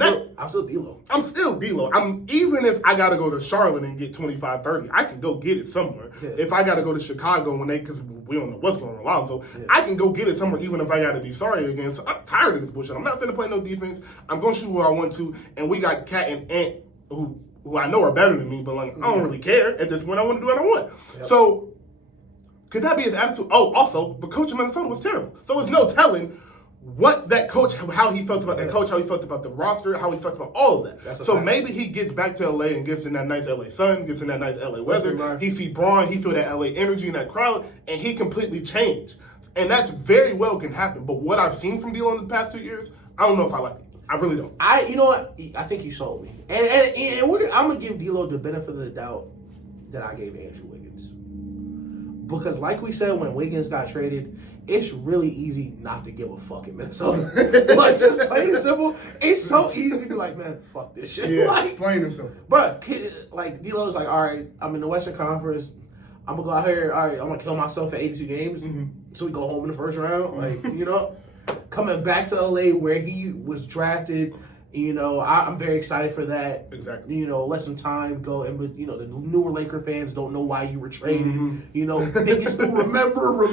still D'Lo. I'm still D'Lo. Even if I gotta go to Charlotte and get 25, 30, I can go get it somewhere. Yeah. If I gotta go to Chicago because we don't know what's going on around, so I can go get it somewhere even if I gotta be sorry again. So I'm tired of this bullshit. I'm not finna play no defense. I'm gonna shoot where I want to, and we got Cat and Ant who I know are better than me, but like I don't really care at this point. I want to do what I want. Yep. So. Could that be his attitude? Oh, also, the coach in Minnesota was terrible. So it's no telling what that coach, how he felt about that coach, how he felt about the roster, how he felt about all of that. So maybe he gets back to LA and gets in that nice LA sun, gets in that nice LA weather. He see Bron, he feel that LA energy in that crowd, and he completely changed. And that's very well can happen. But what I've seen from D'Lo in the past 2 years, I don't know if I like it. I really don't. You know what? I think you sold me. And I'm going to give D'Lo the benefit of the doubt that I gave Andrew Wiggins. Because like we said, when Wiggins got traded, it's really easy not to give a fuck in Minnesota. Like, just plain and simple. It's so easy to be like, man, fuck this shit. Yeah, like, plain and simple. But, like, D'Lo's like, all right, I'm in the Western Conference. I'm going to go out here. All right, I'm going to kill myself at 82 games. Mm-hmm. So we go home in the first round. Like, you know, coming back to LA where he was drafted. You know, I'm very excited for that. Exactly. You know, let some time go. And, you know, the newer Laker fans don't know why you were traded. Mm-hmm. You know, niggas who remember.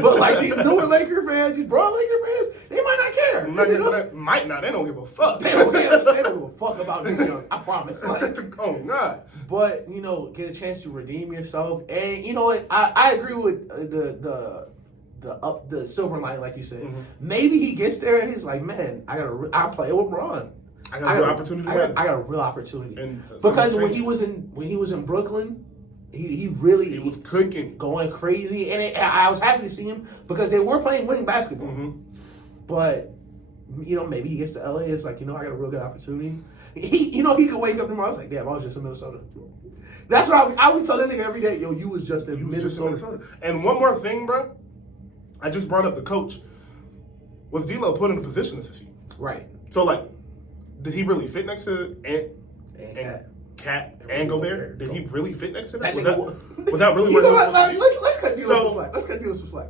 But, like, these newer Laker fans, these broad Laker fans, they might not care. Might not. They don't give a fuck. They don't give a fuck about Nick Young. I promise. Like, oh, God. But, you know, get a chance to redeem yourself. And, you know what? I agree with the silver line, like you said. Mm-hmm. Maybe he gets there and he's like, man, I play with Bron. I got a real opportunity. I got a real opportunity. Because when he was in Brooklyn, he was cooking, going crazy, and I was happy to see him because they were playing winning basketball. Mm-hmm. But you know, maybe he gets to LA. It's like, you know, I got a real good opportunity. He could wake up tomorrow. I was like, damn, I was just in Minnesota. That's what I would tell that nigga every day. Yo, you was just in Minnesota. And one more thing, bro. I just brought up the coach. Was D'Lo put in a position to succeed? Right. So, like, did he really fit next to Cat and Gobert? Did he really fit next to that? Was that really you know what? Like, let's cut D'Lo some slack. Let's cut D'Lo some slack.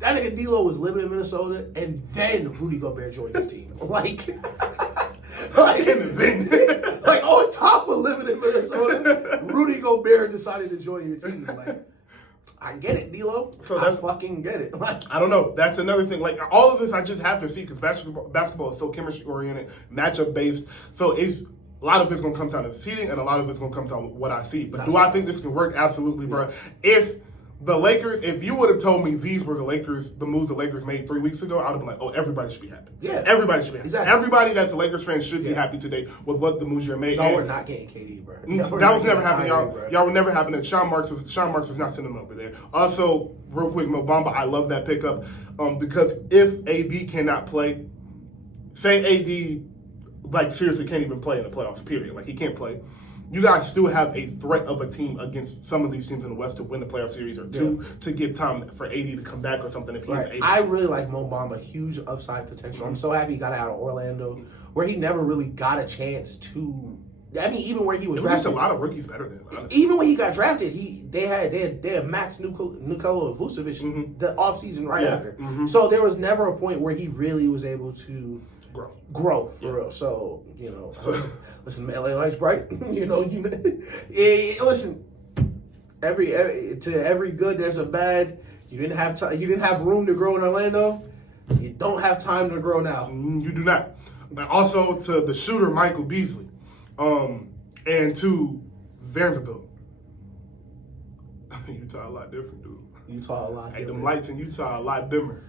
That nigga D'Lo was living in Minnesota, and then Rudy Gobert joined his team. Like on top of living in Minnesota, Rudy Gobert decided to join your team. Like, I get it, D'Lo. So I fucking get it. Like, I don't know. That's another thing. Like, all of this, I just have to see because basketball is so chemistry oriented, matchup based. So a lot of it's gonna come down to the seeding, and a lot of it's gonna come down to what I see. But do I think this can work? Absolutely, bro. If the Lakers, if you would have told me these were the moves the Lakers made 3 weeks ago, I would have been like, oh, everybody should be happy. Yeah. Everybody should be happy. Exactly. Everybody that's a Lakers fan should be happy today with what the moves you made. No, we're not getting KD, bro. That was never happening, y'all. Y'all would never happen. Sean Marks was not sending him over there. Also, real quick, Mo Bamba, I love that pickup because if AD cannot play, say AD, like, seriously can't even play in the playoffs, period. Like, he can't play. You guys still have a threat of a team against some of these teams in the West to win the playoff series or two to give time for AD to come back or something if he's able. I really like Mo Bamba, huge upside potential. Mm-hmm. I'm so happy he got out of Orlando, where he never really got a chance to. I mean, even where he was drafted, just a lot of rookies better than him, honestly. Even when he got drafted, they had Max Nikola Vucevic the offseason after. Mm-hmm. So there was never a point where he really was able to grow for real. So, you know, listen, LA Light's bright. Listen. Every good there's a bad. You didn't have room to grow in Orlando. You don't have time to grow now. You do not. But also to the shooter Michael Beasley, and to Vanderbilt. Utah a lot different, dude. Utah a lot different. Hey, them lights in Utah a lot dimmer.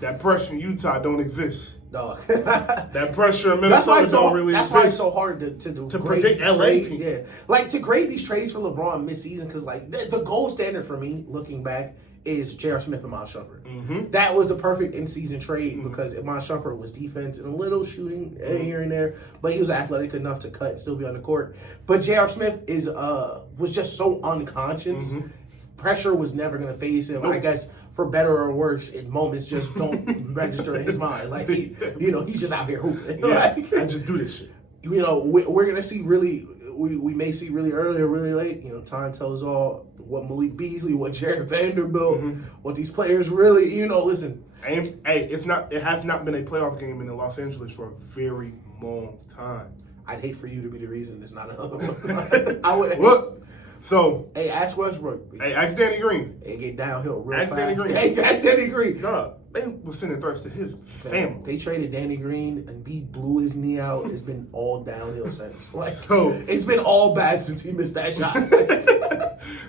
That pressure in Utah don't exist. Dog. That pressure in Minnesota don't really exist. That's why it's so hard to predict LA team. Yeah. Like, to grade these trades for LeBron mid-season, because, like, the gold standard for me, looking back, is J.R. Smith and Iman Shumpert. Mm-hmm. That was the perfect in-season trade because Iman Shumpert was defense and a little shooting here and there, but he was athletic enough to cut and still be on the court. But J.R. Smith was just so unconscious. Mm-hmm. pressure was never going to phase him. I guess for better or worse, in moments just don't register in his mind. Like, he's just out here hooping. Yeah, I just do this shit. We're going to see we may see really early or really late. Time tells all what Malik Beasley, what Jared Vanderbilt, what these players really, listen. And, hey, it has not been a playoff game in Los Angeles for a very long time. I'd hate for you to be the reason it's not another one. I would. Look, so. Hey, ask Westbrook. Hey, ask Danny Green. Hey, get downhill real ask fast. Danny Green. Hey, ask Danny Green. Nah, they were sending threats to his family. They traded Danny Green and he blew his knee out. It's been all downhill since. It's been all bad since he missed that shot.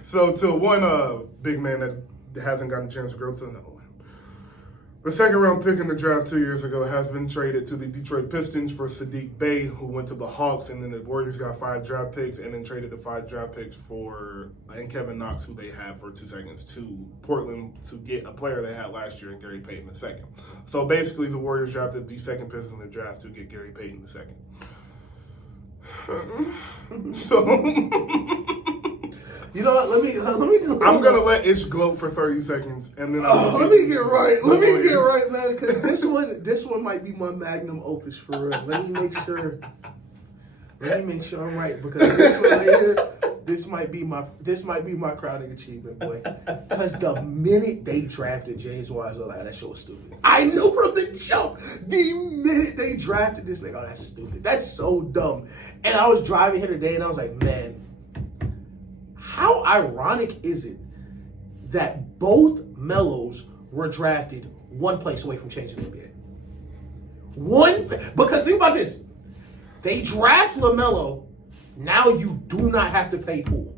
So to one big man that hasn't gotten a chance to grow to another one. The second round pick in the draft 2 years ago has been traded to the Detroit Pistons for Sadiq Bey, who went to the Hawks, and then the Warriors got 5 draft picks and then traded the 5 draft picks and Kevin Knox, who they had for 2 seconds, to Portland to get a player they had last year in Gary Payton II. So basically the Warriors drafted the second Pistons in the draft to get Gary Payton II. So... You know what? Let me. I'm gonna let Ish gloat for 30 seconds, and then let me get right. Let me get right, man, because this one might be my magnum opus for real. Let me make sure I'm right, because this one right here, this might be my crowning achievement, boy. Because the minute they drafted James Wiseman, that shit was stupid. I knew from the jump. The minute they drafted this nigga, that's stupid. That's so dumb. And I was driving here today, and I was like, man. How ironic is it that both Melos were drafted one place away from changing the NBA? Because think about this. They draft LaMelo, now you do not have to pay Poole.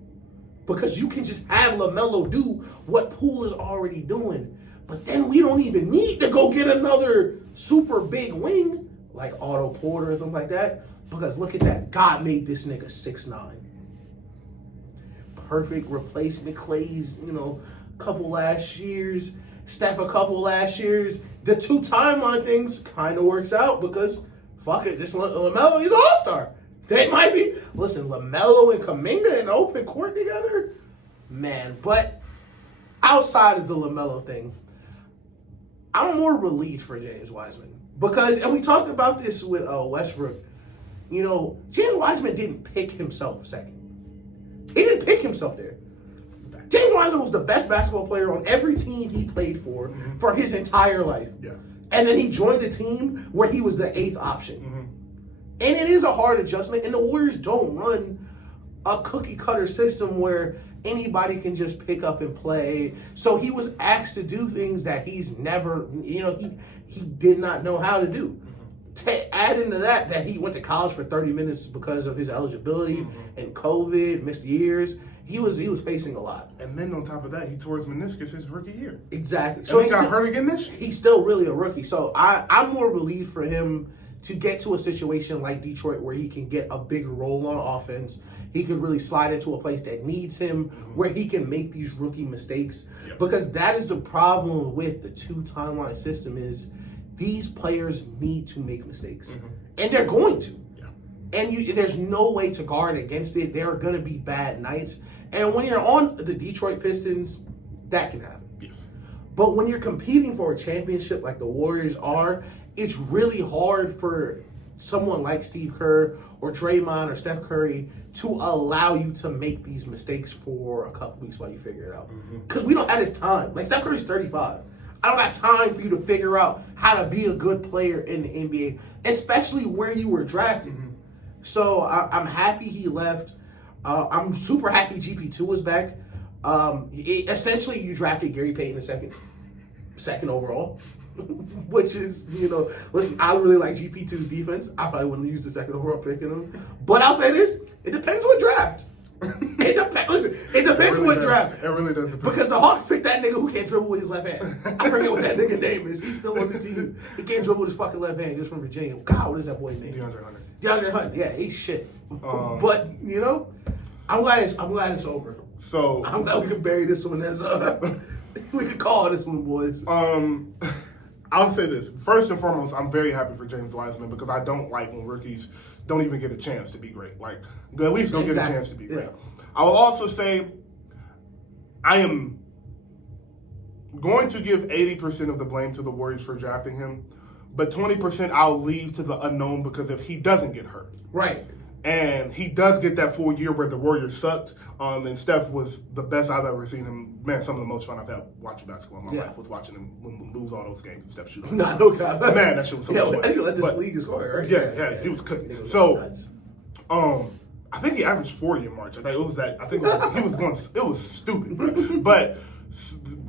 Because you can just have LaMelo do what Poole is already doing. But then we don't even need to go get another super big wing, like Otto Porter or something like that. Because look at that. God made this nigga 6'9". Perfect replacement. Clay's, couple last years. Steph a couple last years. The 2 timeline things kind of works out because, fuck it, this LaMelo, he's all-star. They might be. Listen, LaMelo and Kuminga in open court together? Man, but outside of the LaMelo thing, I'm more relieved for James Wiseman. Because, and we talked about this with Westbrook, James Wiseman didn't pick himself second. He didn't pick himself there. James Wiseman was the best basketball player on every team he played for his entire life. Yeah. And then he joined a team where he was the 8th option. And it is a hard adjustment. And the Warriors don't run a cookie-cutter system where anybody can just pick up and play. So he was asked to do things that he's never, he did not know how to do. Add into that he went to college for 30 minutes because of his eligibility and COVID, missed years. He was facing a lot. And then on top of that, he tore his meniscus his rookie year. Exactly. So he got hurt again this year. He's still really a rookie. So I'm more relieved for him to get to a situation like Detroit where he can get a bigger role on offense. He could really slide into a place that needs him, where he can make these rookie mistakes. Yep. Because that is the problem with the 2 timeline system is these players need to make mistakes. And they're going to. Yeah. And there's no way to guard against it. There are going to be bad nights. And when you're on the Detroit Pistons, that can happen. Yes. But when you're competing for a championship like the Warriors are, it's really hard for someone like Steve Kerr or Draymond or Steph Curry to allow you to make these mistakes for a couple weeks while you figure it out. Because we don't have this time. Like, Steph Curry's 35. I don't have time for you to figure out how to be a good player in the NBA, especially where you were drafted. So I'm happy he left. I'm super happy GP2 is back. Essentially, you drafted Gary Payton second overall, which is, listen, I really like GP2's defense. I probably wouldn't use the second overall pick in him. But I'll say this, it depends what draft. It depends what draft. It really does depend. Because the Hawks picked that nigga who can't dribble with his left hand. I forget what that nigga name is. He's still on the team. He can't dribble with his fucking left hand. He's from Virginia. God, what is that boy's name? DeAndre Hunter. Yeah, he's shit. But I'm glad it's over. So I'm glad we can bury this one as we can call this one, boys. I'll say this. First and foremost, I'm very happy for James Wiseman because I don't like when rookies don't even get a chance to be great. Like, at least go get a chance to be great. I will also say I am going to give 80% of the blame to the Warriors for drafting him, but 20% I'll leave to the unknown because if he doesn't get hurt. Right. And he does get that full year where the Warriors sucked, and Steph was the best I've ever seen him. Man, some of the most fun I've had watching basketball in my life was watching him lose all those games and Steph shoot. Nah, no God. Man, that shit was so much fun. I think let this league is going, right? Yeah, he was cooking. So, I think he averaged 40 in March. I think it was that. I think he was going. It was stupid, bro. But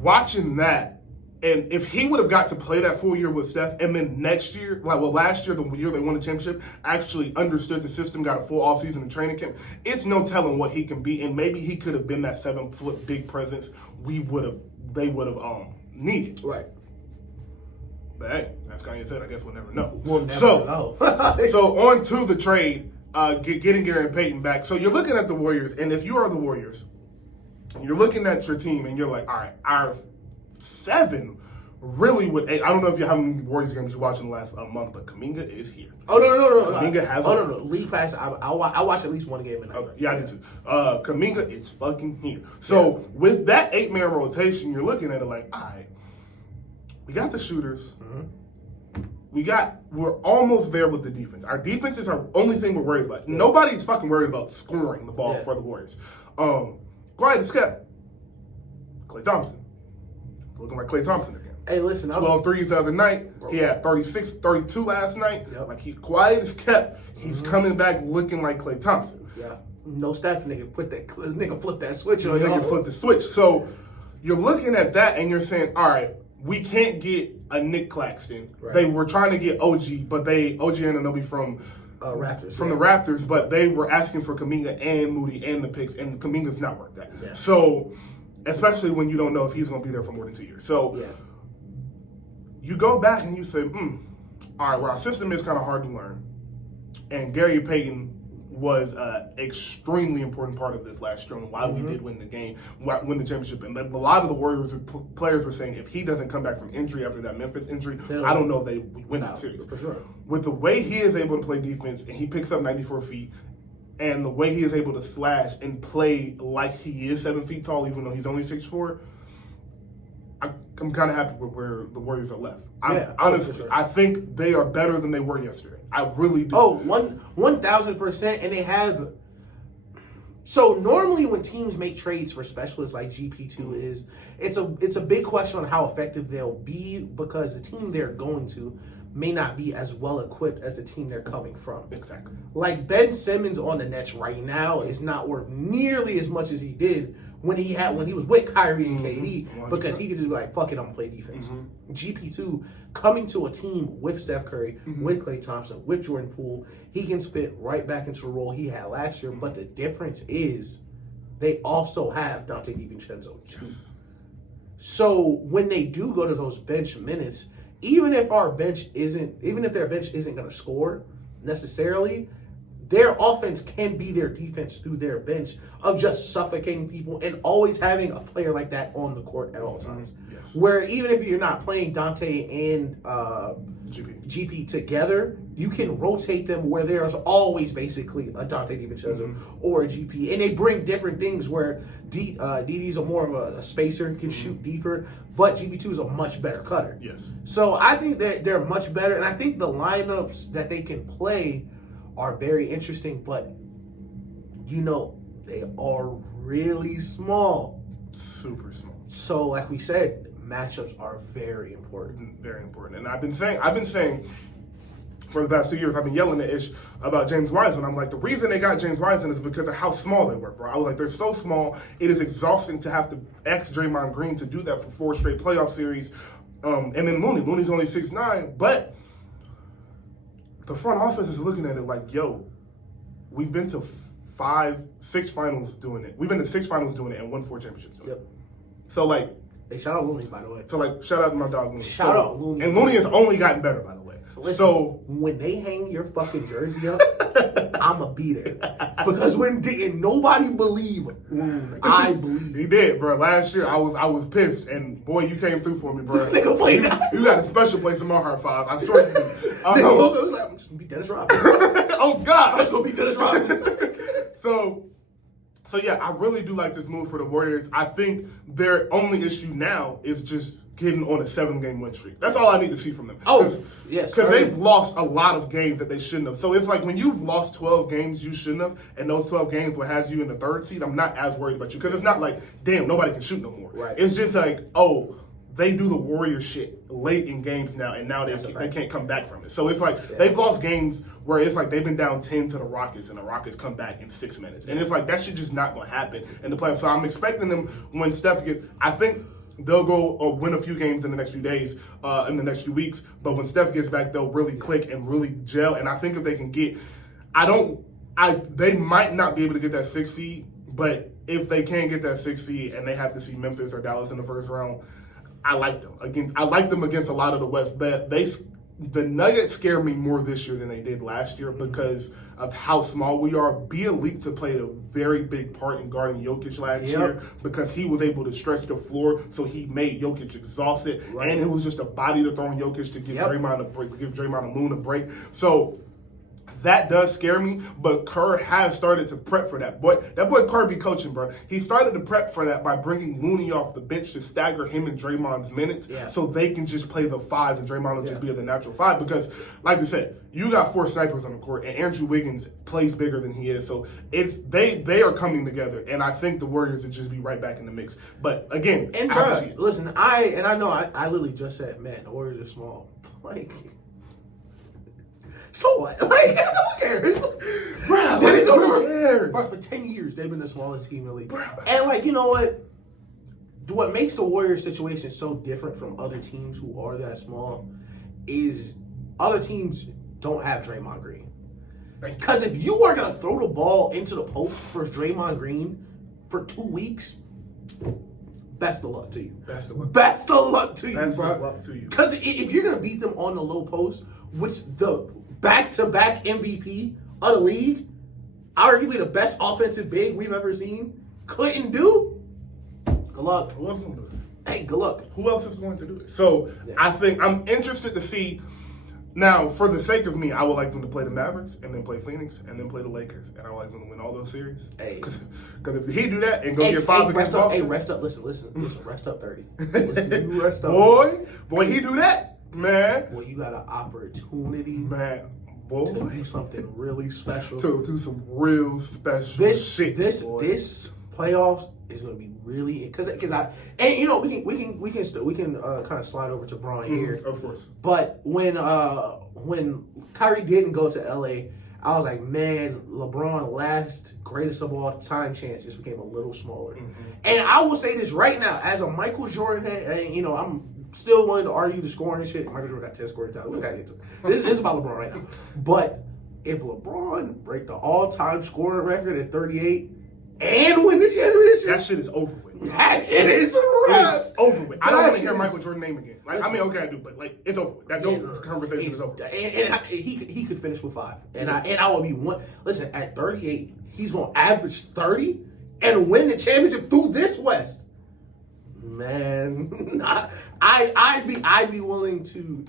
watching that. And if he would have got to play that full year with Steph, and then next year, last year, the year they won the championship, actually understood the system, got a full offseason in training camp, it's no telling what he can be. And maybe he could have been that 7-foot big presence they would have needed. Right. But hey, as Kanye said, I guess we'll never know. We'll never know. So on to the trade, getting Gary and Payton back. So you're looking at the Warriors, and if you are the Warriors, you're looking at your team, and you're like, all right, our 7 really would. I don't know if you how many Warriors games you watched in the last month, but Kuminga is here. Oh no! Kuminga has. No! League pass. I watch at least one game a night. Yeah, I do too. Kuminga is fucking here. So with that 8-man rotation, you're looking at it like, all right, we got the shooters. We're almost there with the defense. Our defense is our only thing we're worried about. Nobody's fucking worried about scoring the ball for the Warriors. Quiet as kept. Klay Thompson. Looking like Klay Thompson again. Hey, listen. 12 threes the other night. Bro. He had 36, 32 last night. Yep. Like, he's quiet as kept. He's coming back looking like Klay Thompson. Yeah. No Steph nigga flip that switch on y'all. Nigga flip the switch. So, you're looking at that and you're saying, all right, we can't get a Nick Claxton. Right. They were trying to get OG, but OG Anunoby from Raptors. From the Raptors, but they were asking for Kuminga and Moody and the picks, and Kuminga's not worth that. Yeah. So, especially when you don't know if he's going to be there for more than 2 years. So, you go back and you say, all right, well, our system is kind of hard to learn. And Gary Payton was an extremely important part of this last year and why we did win the game, win the championship. And a lot of the Warriors players were saying if he doesn't come back from injury after that Memphis injury, I don't know if they win that series. For sure. With the way he is able to play defense and he picks up 94 feet, and the way he is able to slash and play like he is 7 feet tall, even though he's only 6'4", I'm kind of happy with where the Warriors are left. Honestly, sure. I think they are better than they were yesterday. I really do. Oh, 1,000%. And they have. So normally when teams make trades for specialists like GP2 it's a big question on how effective they'll be because the team they're going to may not be as well equipped as the team they're coming from. Exactly. Like Ben Simmons on the Nets right now is not worth nearly as much as he did when he was with Kyrie and KD because he could just be like, fuck it, I'm gonna play defense. GP2 coming to a team with Steph Curry, with Klay Thompson, with Jordan Poole, he can fit right back into the role he had last year. But the difference is they also have Dante DiVincenzo too. So when they do go to those bench minutes, even if their bench isn't going to score necessarily, their offense can be their defense through their bench of just suffocating people and always having a player like that on the court at all times. Yes. Where even if you're not playing Dante and GP together, you can rotate them where there's always basically a Dante DiVincenzo or a GP. And they bring different things where DD's a more of a spacer, can shoot deeper, but GP2 is a much better cutter. Yes. So I think that they're much better, and I think the lineups that they can play are very interesting, but they are really small. Super small. So like we said, matchups are very important. Very important. And I've been saying for the past 2 years, I've been yelling at Ish about James Wiseman. I'm like, the reason they got James Wiseman is because of how small they were, bro. I was like, they're so small, it is exhausting to have to X Draymond Green to do that for 4 straight playoff series. And then Mooney's only 6'9", but the front office is looking at it like, yo, we've been to 6 finals doing it. We've been to 6 finals doing it and won 4 championships doing it. So like, hey, shout out Looney, by the way. So like, shout out to my dog Looney. Shout out Looney. And Looney has only gotten better, by the way. Listen, so when they hang your fucking jersey up, I'ma be there. Because when didn't nobody believe, I believe. He did, bro. Last year I was pissed, and boy, you came through for me, bro. Nigga played that. You got a special place in my heart, Five. I swear to you. Nigga woke up, was like, I'm just gonna be Dennis Rodman. Oh God, I'm just gonna be Dennis Rodman. So, yeah, I really do like this move for the Warriors. I think their only issue now is just getting on a 7-game win streak. That's all I need to see from them. Oh, yes. Because they've lost a lot of games that they shouldn't have. So it's like when you've lost 12 games you shouldn't have, and those 12 games will have you in the 3rd seed, I'm not as worried about you. Because it's not like, damn, nobody can shoot no more. Right. It's just like, oh, they do the Warrior shit late in games now, and now they can't come back from it. So it's like they've lost games where it's like they've been down 10 to the Rockets, and the Rockets come back in 6 minutes. And it's like that shit just not going to happen in the playoffs. So I'm expecting them when Steph gets – I think – they'll go win a few games in the next few days, in the next few weeks. But when Steph gets back, they'll really click and really gel. And I think if they can get, they might not be able to get that 6th seed. But if they can get that 6th seed and they have to see Memphis or Dallas in the first round, I like them. I like them against a lot of the West. The Nuggets scare me more this year than they did last year because of how small we are. Bielitsa played a very big part in guarding Jokic last year because he was able to stretch the floor, so he made Jokic exhausted, and it was just a body to throw on Jokic to give Draymond a break, give Draymond Moon a break. So that does scare me, but Kerr has started to prep for that. That boy Kerr be coaching, bro. He started to prep for that by bringing Looney off the bench to stagger him and Draymond's minutes so they can just play the 5 and Draymond will just be the natural 5 because, like we said, you got 4 snipers on the court and Andrew Wiggins plays bigger than he is. So they are coming together, and I think the Warriors will just be right back in the mix. But again, and bro, listen, I know I literally just said, man, the Warriors are small. Like, so what? Like, who cares? Bro, who cares? But for 10 years, they've been the smallest team in the league. Bro. And, like, you know what? What makes the Warriors situation so different from other teams who are that small is other teams don't have Draymond Green. Because if you are going to throw the ball into the post for Draymond Green for 2 weeks, best of luck to you. Best of luck to you, bro. Because if you're going to beat them on the low post, which the back-to-back MVP of the league, arguably the best offensive big we've ever seen, couldn't do, good luck. Who else is going to do it? Hey, good luck. Who else is going to do it? So I think I'm interested to see. Now, for the sake of me, I would like them to play the Mavericks and then play Phoenix and then play the Lakers. And I would like them to win all those series. Hey. Because if he do that and go get 5 against Boston. Hey, rest up. Listen. Rest up 30. Listen, you rest up. Boy, he do that. Man. Boy, you got an opportunity. Man. Boy. To do something really special. To do some real special shit. This playoffs is going to be really because and you know we can kind of slide over to Bron here, of course. But when Kyrie didn't go to LA, I was like, man, LeBron last greatest of all time chance just became a little smaller. And I will say this right now, as a Michael Jordan head, and, you know, I'm still willing to argue the scoring shit. Michael Jordan got 10 scoring titles. We gotta get to it. This is about LeBron right now. But if LeBron break the all-time scoring record at 38 and win the championship, that shit is over with. That shit is wraps. It's over with. I don't want to hear Michael Jordan's name again. Like, I mean, okay, I do, but like, it's over with. That conversation is over. And he could finish with 5, and I will be one. Listen, at 38, he's gonna average 30 and win the championship through this West. Man, I'd be willing to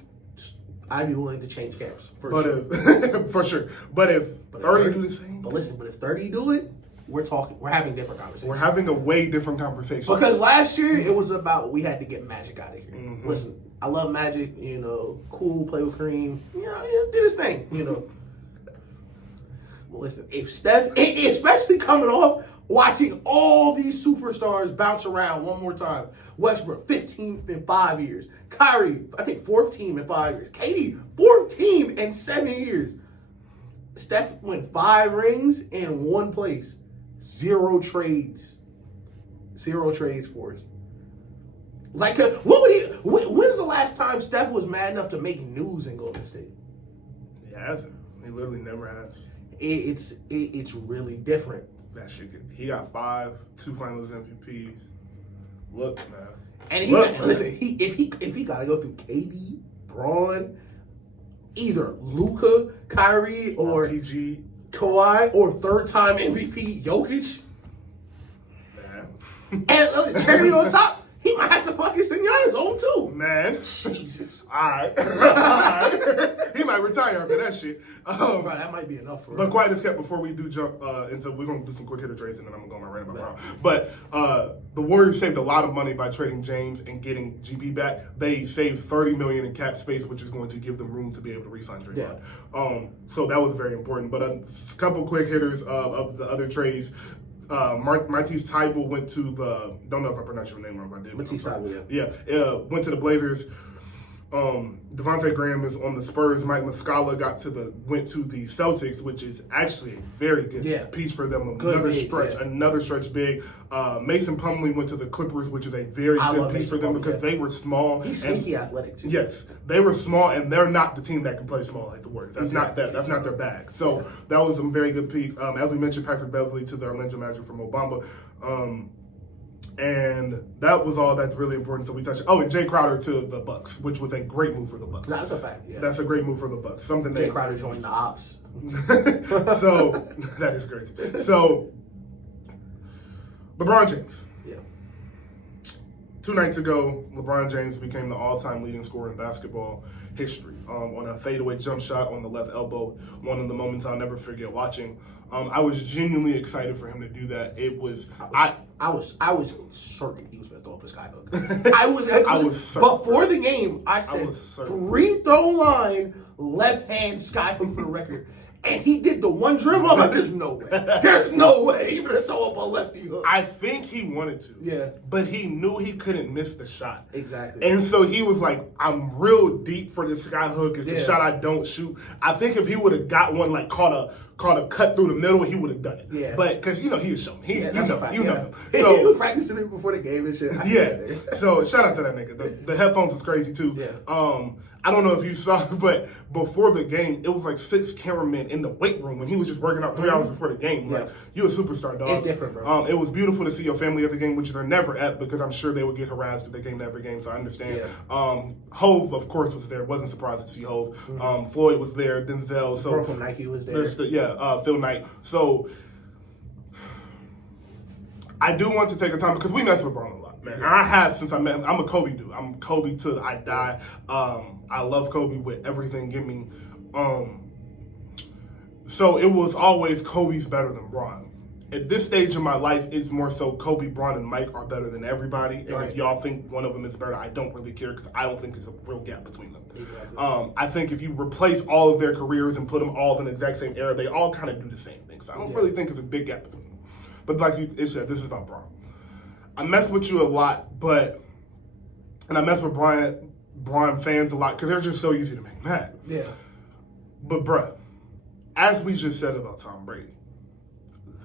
change camps for sure. For sure. But if 30 do the same. But listen, if 30 do it, we're having different conversations. We're having a way different conversation. Because last year it was about we had to get Magic out of here. Listen, I love Magic, you know, cool, play with Kareem, you know, do his thing, you know. Well, listen, if Steph, especially coming off watching all these superstars bounce around one more time. Westbrook, 15th in 5 years. Kyrie, I think 4th team in 5 years. KD, 4th team in 7 years. Steph won 5 rings in one place. 0 trades. 0 trades for us. Like, when's the last time Steph was mad enough to make news in Golden State? He hasn't. He literally never has. It's really different. That shit. He got 5, 2 Finals MVPs. Look, man. And listen, if he gotta go through KD, Bron, either Luka, Kyrie, or PG, Kawhi, or 3rd-time MVP Jokic, man. and cherry on top, he might have to fucking send Giannis home too. Man. Jesus. Alright. He might retire after that shit. Bro, that might be enough for him. But quiet as kept before we do jump, and so we're going to do some quick hitter trades, and then I'm going to go on my rant about Bron. But the Warriors saved a lot of money by trading James and getting GP back. They saved $30 million in cap space, which is going to give them room to be able to re-sign Draymond. Yeah. So that was very important. But a couple quick hitters of the other trades. Matisse Thybulle went to the, don't know if I pronounced your name wrong, if I did. Matisse Thybulle, yeah. Went to the Blazers. Devontae Graham is on the Spurs. Mike Muscala went to the Celtics, which is actually a very good piece for them. Another stretch big. Mason Plumlee went to the Clippers, which is a very good piece for them because they were small. He's sneaky athletic too. Yes, they were small, and they're not the team that can play small like the Warriors. That's not their bag. So that was some very good piece. As we mentioned, Patrick Beverley to the Orlando Magic from Obama. And that was all that's really important. So we touched. Oh, and Jay Crowder to the Bucks, which was a great move for the Bucks. That's a fact. Yeah, that's a great move for the Bucks. Something Jay Crowder joined the ops. So that is crazy. So LeBron James. Yeah. 2 nights ago, LeBron James became the all-time leading scorer in basketball history on a fadeaway jump shot on the left elbow. One of the moments I'll never forget watching. I was genuinely excited for him to do that. I was certain he was going to throw up a skyhook. I was certain. Before the game, I said free throw line, left hand skyhook for the record. And he did the one dribble. I'm like, there's no way. There's no way he's going to throw up a lefty hook. I think he wanted to. Yeah. But he knew he couldn't miss the shot. Exactly. And so he was like, I'm real deep for this skyhook. It's a shot I don't shoot. I think if he would have got one, like caught a cut through the middle, he would have done it. Yeah. But because he was showing. You know him. So, he was practicing it before the game and shit. So shout out to that nigga. The headphones was crazy too. Yeah. I don't know if you saw, but before the game, it was like 6 cameramen in the weight room when he was just working out 3 hours before the game. Like, you a superstar, dog. It's different, bro. It was beautiful to see your family at the game, which they're never at because I'm sure they would get harassed if they came to every game, so I understand. Yeah. Hove, of course, was there. Wasn't surprised to see Hove. Floyd was there. Denzel. So from Nike was there. Phil Knight. So I do want to take a time because we mess with Bron a lot. Man, and I have since I met him. I'm a Kobe dude. I'm Kobe till I die. I love Kobe with everything in me. So it was always Kobe's better than Bron. At this stage of my life, it's more so Kobe, Bron, and Mike are better than everybody. And if y'all think one of them is better, I don't really care because I don't think there's a real gap between them. Exactly. I think if you replace all of their careers and put them all in the exact same era, they all kind of do the same thing. So I don't really think there's a big gap between them. But like you said, this is about Bron. I mess with you a lot, and I mess with Bron fans a lot because they're just so easy to make mad. Yeah. But bruh, as we just said about Tom Brady,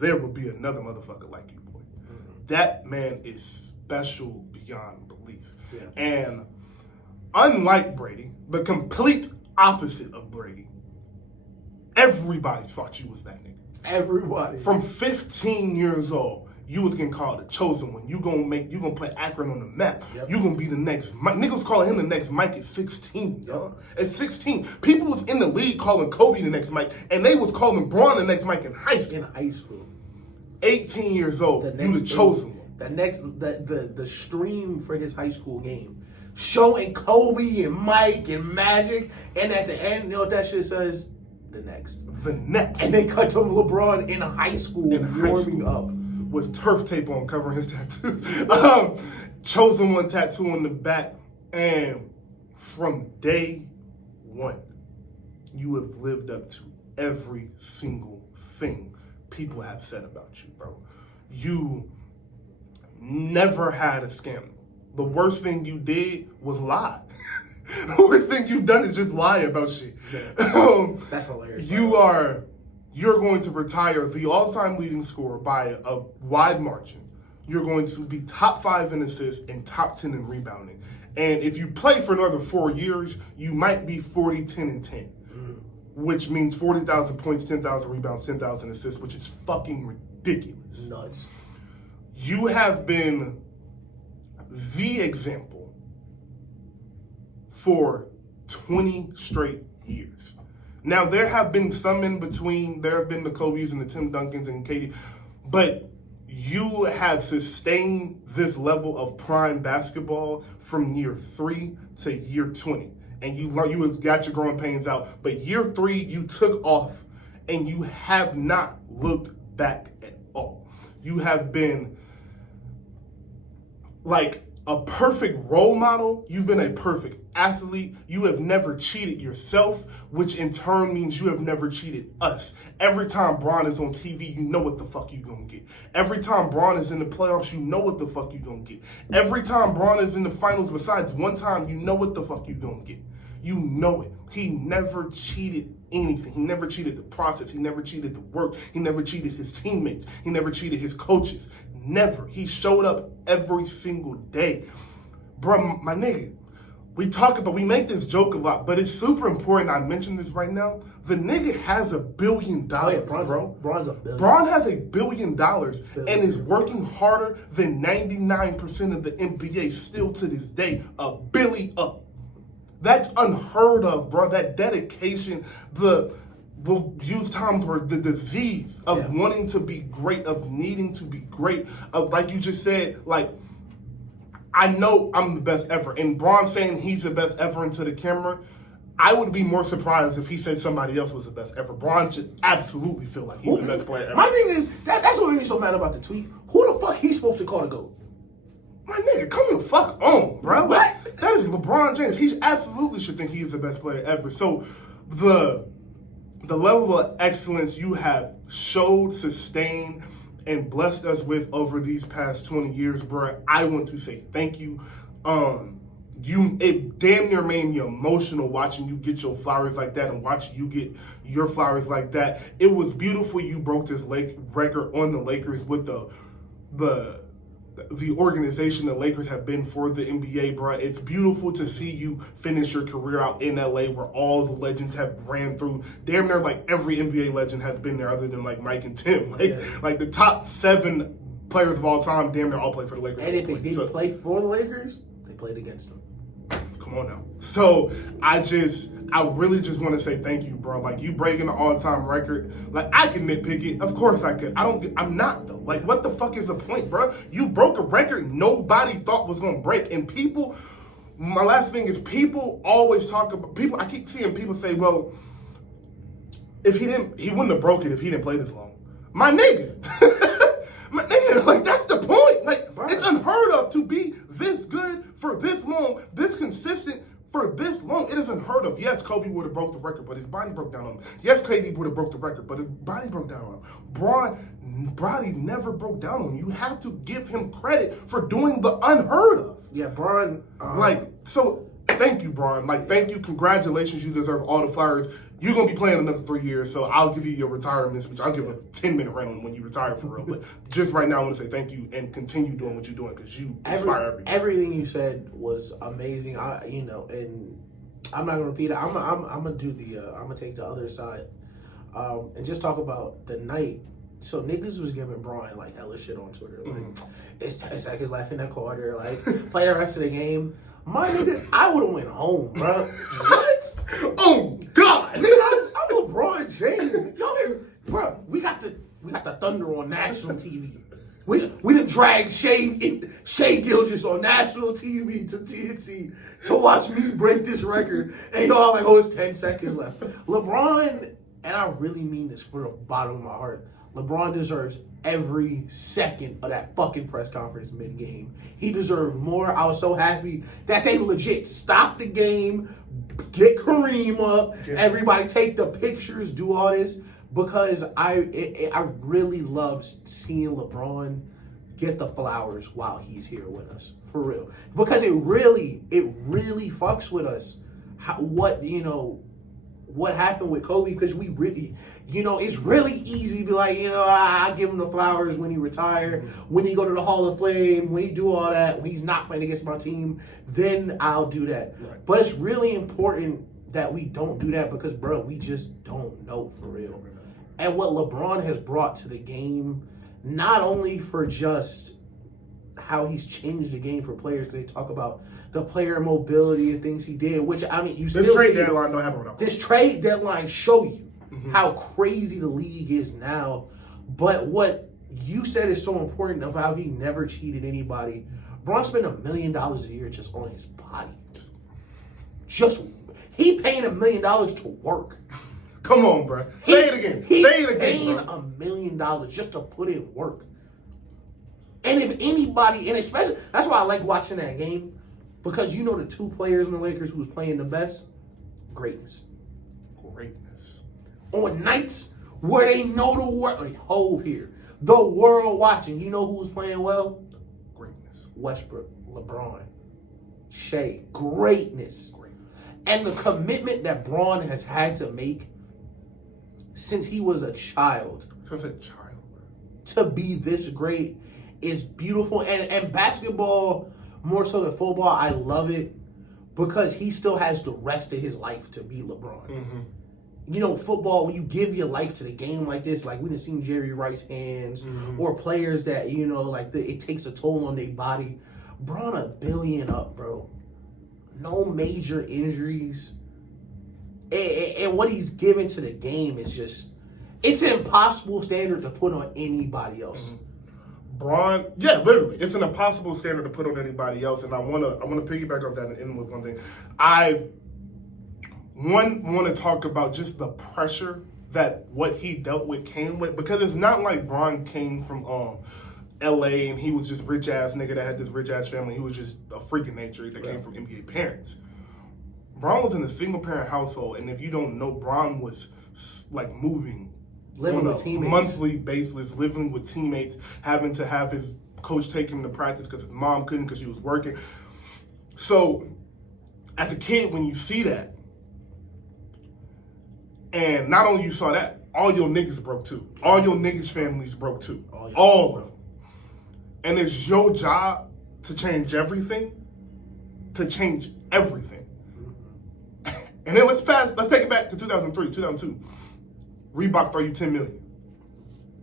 there will be another motherfucker like you, boy. Mm-hmm. That man is special beyond belief. Yeah. And unlike Brady, the complete opposite of Brady, everybody's thought you was that nigga. Everybody. From 15 years old, you was getting called the chosen one. You gonna put Akron on the map. Yep. You gonna be the next Mike. Niggas calling him the next Mike at 16, yo. At 16. People was in the league calling Kobe the next Mike, and they was calling Bron the next Mike in high school. 18 years old, you the chosen one. The stream for his high school game, showing Kobe and Mike and Magic, and at the end, you know what that shit says? The next. And they cut to LeBron in high school, warming up. With turf tape on covering his tattoos. Chosen one tattoo on the back. And from day one, you have lived up to every single thing people have said about you, bro. You never had a scandal. The worst thing you did was lie. The worst thing you've done is just lie about shit. That's hilarious. You're going to retire the all-time leading scorer by a wide margin. You're going to be top 5 in assists and top 10 in rebounding. And if you play for another 4 years, you might be 40, 10, and 10. Which means 40,000 points, 10,000 rebounds, 10,000 assists, which is fucking ridiculous. Nuts. You have been the example for 20 straight years. Now, there have been some in between. There have been the Kobe's and the Tim Duncans and Katie. But you have sustained this level of prime basketball from year 3 to year 20. And you got your growing pains out. But year 3, you took off and you have not looked back at all. You have been like a perfect role model. You've been a perfect athlete. You have never cheated yourself, which in turn means you have never cheated us. Every time Bron is on TV, you know what the fuck you gonna get. Every time Bron is in the playoffs, you know what the fuck you gonna get. Every time Bron is in the finals, besides one time, you know what the fuck you gonna get. You know it. He never cheated anything. He never cheated the process. He never cheated the work. He never cheated his teammates. He never cheated his coaches. Never. He showed up every single day. Bro, my nigga, we make this joke a lot, but it's super important. I mention this right now. The nigga has $1 billion, bro. Bron's $1 billion. Bron has $1 billion and is working harder than 99% of the NBA still to this day. $1 billion up. That's unheard of, bro. That dedication, we'll use times where the disease of wanting to be great, of needing to be great, of like you just said, like, I know I'm the best ever. And Bron saying he's the best ever into the camera, I would be more surprised if he said somebody else was the best ever. Bron should absolutely feel like he's the best player ever. My thing is, that's what made me so mad about the tweet. Who the fuck he's supposed to call the GOAT? My nigga, come the fuck on, bro. What? That is LeBron James. He absolutely should think he is the best player ever. So the level of excellence you have showed, sustained, and blessed us with over these past 20 years, bro, I want to say thank you. It damn near made me emotional watching you get your flowers like that and watching you get your flowers like that. It was beautiful you broke this record on the Lakers with the organization the Lakers have been for the NBA, bro. It's beautiful to see you finish your career out in LA where all the legends have ran through. Damn near like every NBA legend has been there other than like Mike and Tim. Like the top 7 players of all time damn near all play for the Lakers. And if they didn't play for the Lakers, they played against them. Come on now. So I really just want to say thank you, bro. Like, you breaking the all-time record. Like, I can nitpick it. Of course I could. I'm not, though. Like, what the fuck is the point, bro? You broke a record nobody thought was going to break. And people, my last thing is, people always talk about, I keep seeing people say, well, if he wouldn't have broke it if he didn't play this long. My nigga. My nigga, like, that's the point. Like, bro, it's unheard of to be this good for this long, this consistent for this long. It is unheard of. Yes, Kobe would have broke the record, but his body broke down on him. Yes, KD would have broke the record, but his body broke down on him. Bron body never broke down on him. You have to give him credit for doing the unheard of. Yeah, Bron. So thank you, Bron. Like, thank you. Congratulations. You deserve all the flowers. You're going to be playing another 3 years, so I'll give you your retirement speech. I'll give a 10-minute rant on when you retire for real. But just right now, I want to say thank you and continue doing what you're doing because you inspire everyone. Everything you said was amazing. And I'm not going to repeat it. I'm going to take the other side and just talk about the night. So niggas was giving Bron like hella shit on Twitter. Like, it's like he's laughing at Carter. Like, play the rest of the game. My nigga, I would have went home, bro. What? Oh God, nigga, I'm LeBron James. Y'all hear, bro? We got the Thunder on national TV. We done dragged Shea Gilgeous on national TV to TNT to watch me break this record, and y'all like, oh, it's 10 seconds left. LeBron, and I really mean this from the bottom of my heart, LeBron deserves every second of that fucking press conference mid-game. He deserved more. I was so happy that they legit stopped the game, get Kareem up, everybody take the pictures, do all this, because I really love seeing LeBron get the flowers while he's here with us, for real. Because it really fucks with us what happened with Kobe, because we really, it's really easy to be like, I give him the flowers when he retired, when he go to the Hall of Fame, when he do all that, when he's not playing against my team, then I'll do that. Right. But it's really important that we don't do that because, bro, we just don't know for real. And what LeBron has brought to the game, not only for just how he's changed the game for players, because they talk about the player mobility and things he did, which, I mean, this trade deadline don't happen without. This trade deadline show you how crazy the league is now. But what you said it's so important of how he never cheated anybody. Bron spent $1 million a year just on his body. He paying $1 million to work. Come on, bro. Say it again. Say it again, paying bro. $1 million just to put in work. And if anybody, and especially, that's why I like watching that game, because you know the two players in the Lakers who was playing the best? Greatness. On nights where they know the world, like Hove here, the world watching, you know who was playing well? Greatness. Westbrook, LeBron, Shea, greatness. And the commitment that Bron has had to make since he was a child. To be this great is beautiful. And basketball, more so than football, I love it because he still has the rest of his life to be LeBron. Mm-hmm. You know, football, when you give your life to the game like this, like we done seen Jerry Rice hands or players that, you know, like it takes a toll on their body. Bron $1 billion up, bro. No major injuries. And what he's given to the game is just, it's an impossible standard to put on anybody else. Bron, yeah, literally, it's an impossible standard to put on anybody else. And I wanna piggyback off that and end with one thing. I want to talk about just the pressure that what he dealt with came with, because it's not like Bron came from LA and he was just rich ass nigga that had this rich ass family. He was just a freak of nature that came from NBA parents. Bron was in a single parent household, and if you don't know, Bron was like living with teammates, monthly basis, living with teammates, having to have his coach take him to practice because his mom couldn't because she was working. So, as a kid, when you see that, and not only you saw that, all your niggas broke too. All your niggas' families broke too. All of them. And it's your job to change everything. To change everything. And then let's take it back to 2003, 2002. Reebok throw you $10 million.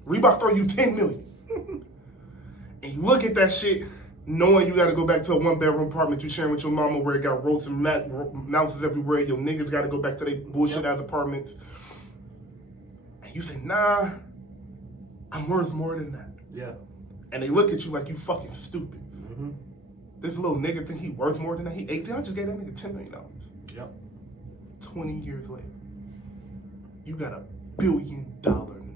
Reebok throw you $10 million. And you look at that shit, knowing you got to go back to a one-bedroom apartment you sharing with your mama where it got roaches and mouses everywhere. Your niggas got to go back to their bullshit-ass apartments. And you say, nah, I'm worth more than that. Yeah. And they look at you like you fucking stupid. This little nigga think he worth more than that. He 18. I just gave that nigga $10 million. Yep. 20 years later, you got $1 billion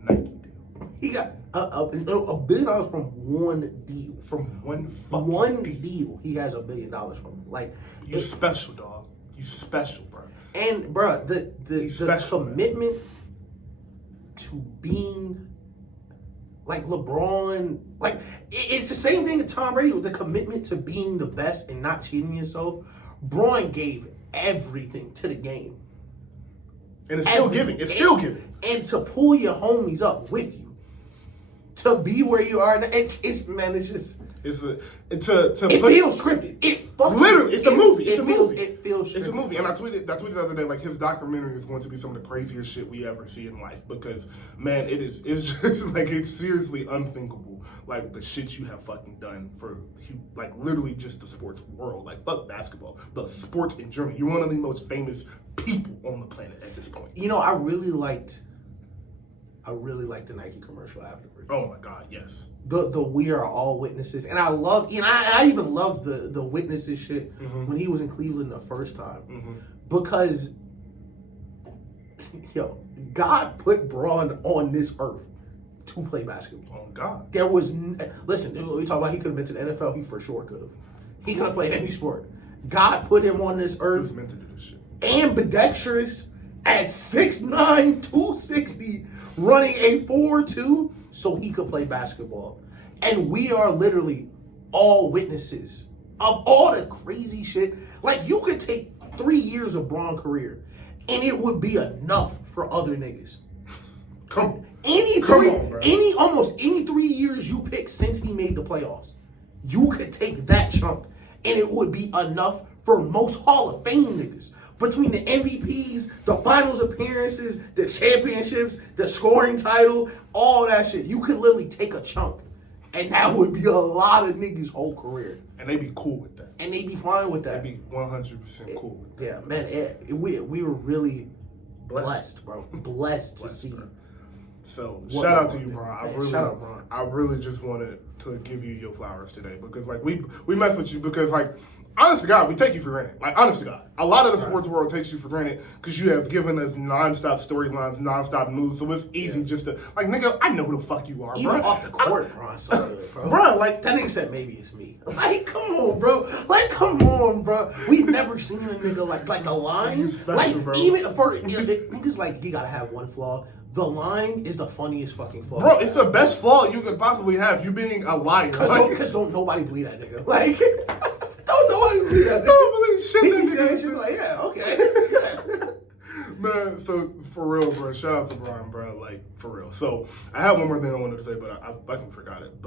Nike deal. He got $1 billion from one deal. From one deal. He has $1 billion from. Like, you special, dog. You special, bro. And bro, the commitment, man, to being like LeBron, like it's the same thing with Tom Brady with the commitment to being the best and not cheating yourself. Bron gave everything to the game. And it's still giving. It's still giving. And to pull your homies up with you. To be where you are. It's just... It feels scripted. It's a movie. It's a movie. It feels scripted. It's a movie. And I tweeted the other day, like, his documentary is going to be some of the craziest shit we ever see in life. Because, man, it's just, like, it's seriously unthinkable. Like, the shit you have fucking done for, like, literally just the sports world. Like, fuck basketball. The sports in Germany. You're one of the most famous people on the planet at this point. You know, I really liked the Nike commercial afterwards. Oh my God, yes. The We Are All Witnesses. And I love, I even loved the Witnesses shit when he was in Cleveland the first time. Because, God put Bron on this earth to play basketball. Oh God. There was, listen, we talk about he could have been to the NFL, he for sure could have. He could have played any sport. God put him on this earth. He was meant to do this shit. Ambidextrous at 6'9", 260, running a 4.2 so he could play basketball. And we are literally all witnesses of all the crazy shit. Like, you could take 3 years of Bron career and it would be enough for other niggas. Almost any 3 years you pick since he made the playoffs, you could take that chunk and it would be enough for most Hall of Fame niggas. Between the MVPs, the finals appearances, the championships, the scoring title, all that shit. You could literally take a chunk. And that would be a lot of niggas' whole career. And they be cool with that. And they be fine with that. They be 100% cool with that. Yeah, man, we were really blessed, bro. Blessed to see. Bro. So shout out to you, Bron. Shout out, Bron. I really just wanted to give you your flowers today because like we mess with you because like honest to God, we take you for granted. Like honest to God, a lot of the sports world takes you for granted because you have given us nonstop storylines, nonstop news. So it's easy just to like, nigga, I know who the fuck you are, even bro. off the court, Bron. So good, bro. Bron, like that nigga said, maybe it's me. Like, come on, bro. Like, come on, bro. We've never seen a nigga like the line. Special, like bro. even for niggas like he gotta have one flaw. The line is the funniest fucking flaw. Bro, it's the best flaw you could possibly have. You being a liar. Because don't nobody believe that nigga. Like, don't nobody believe that nigga. Don't believe shit He that be nigga saying said. shit like, yeah, okay. Yeah. Man, so for real, bro, shout out to Bron, bro. Like, for real. So I have one more thing I wanted to say, but I fucking forgot it.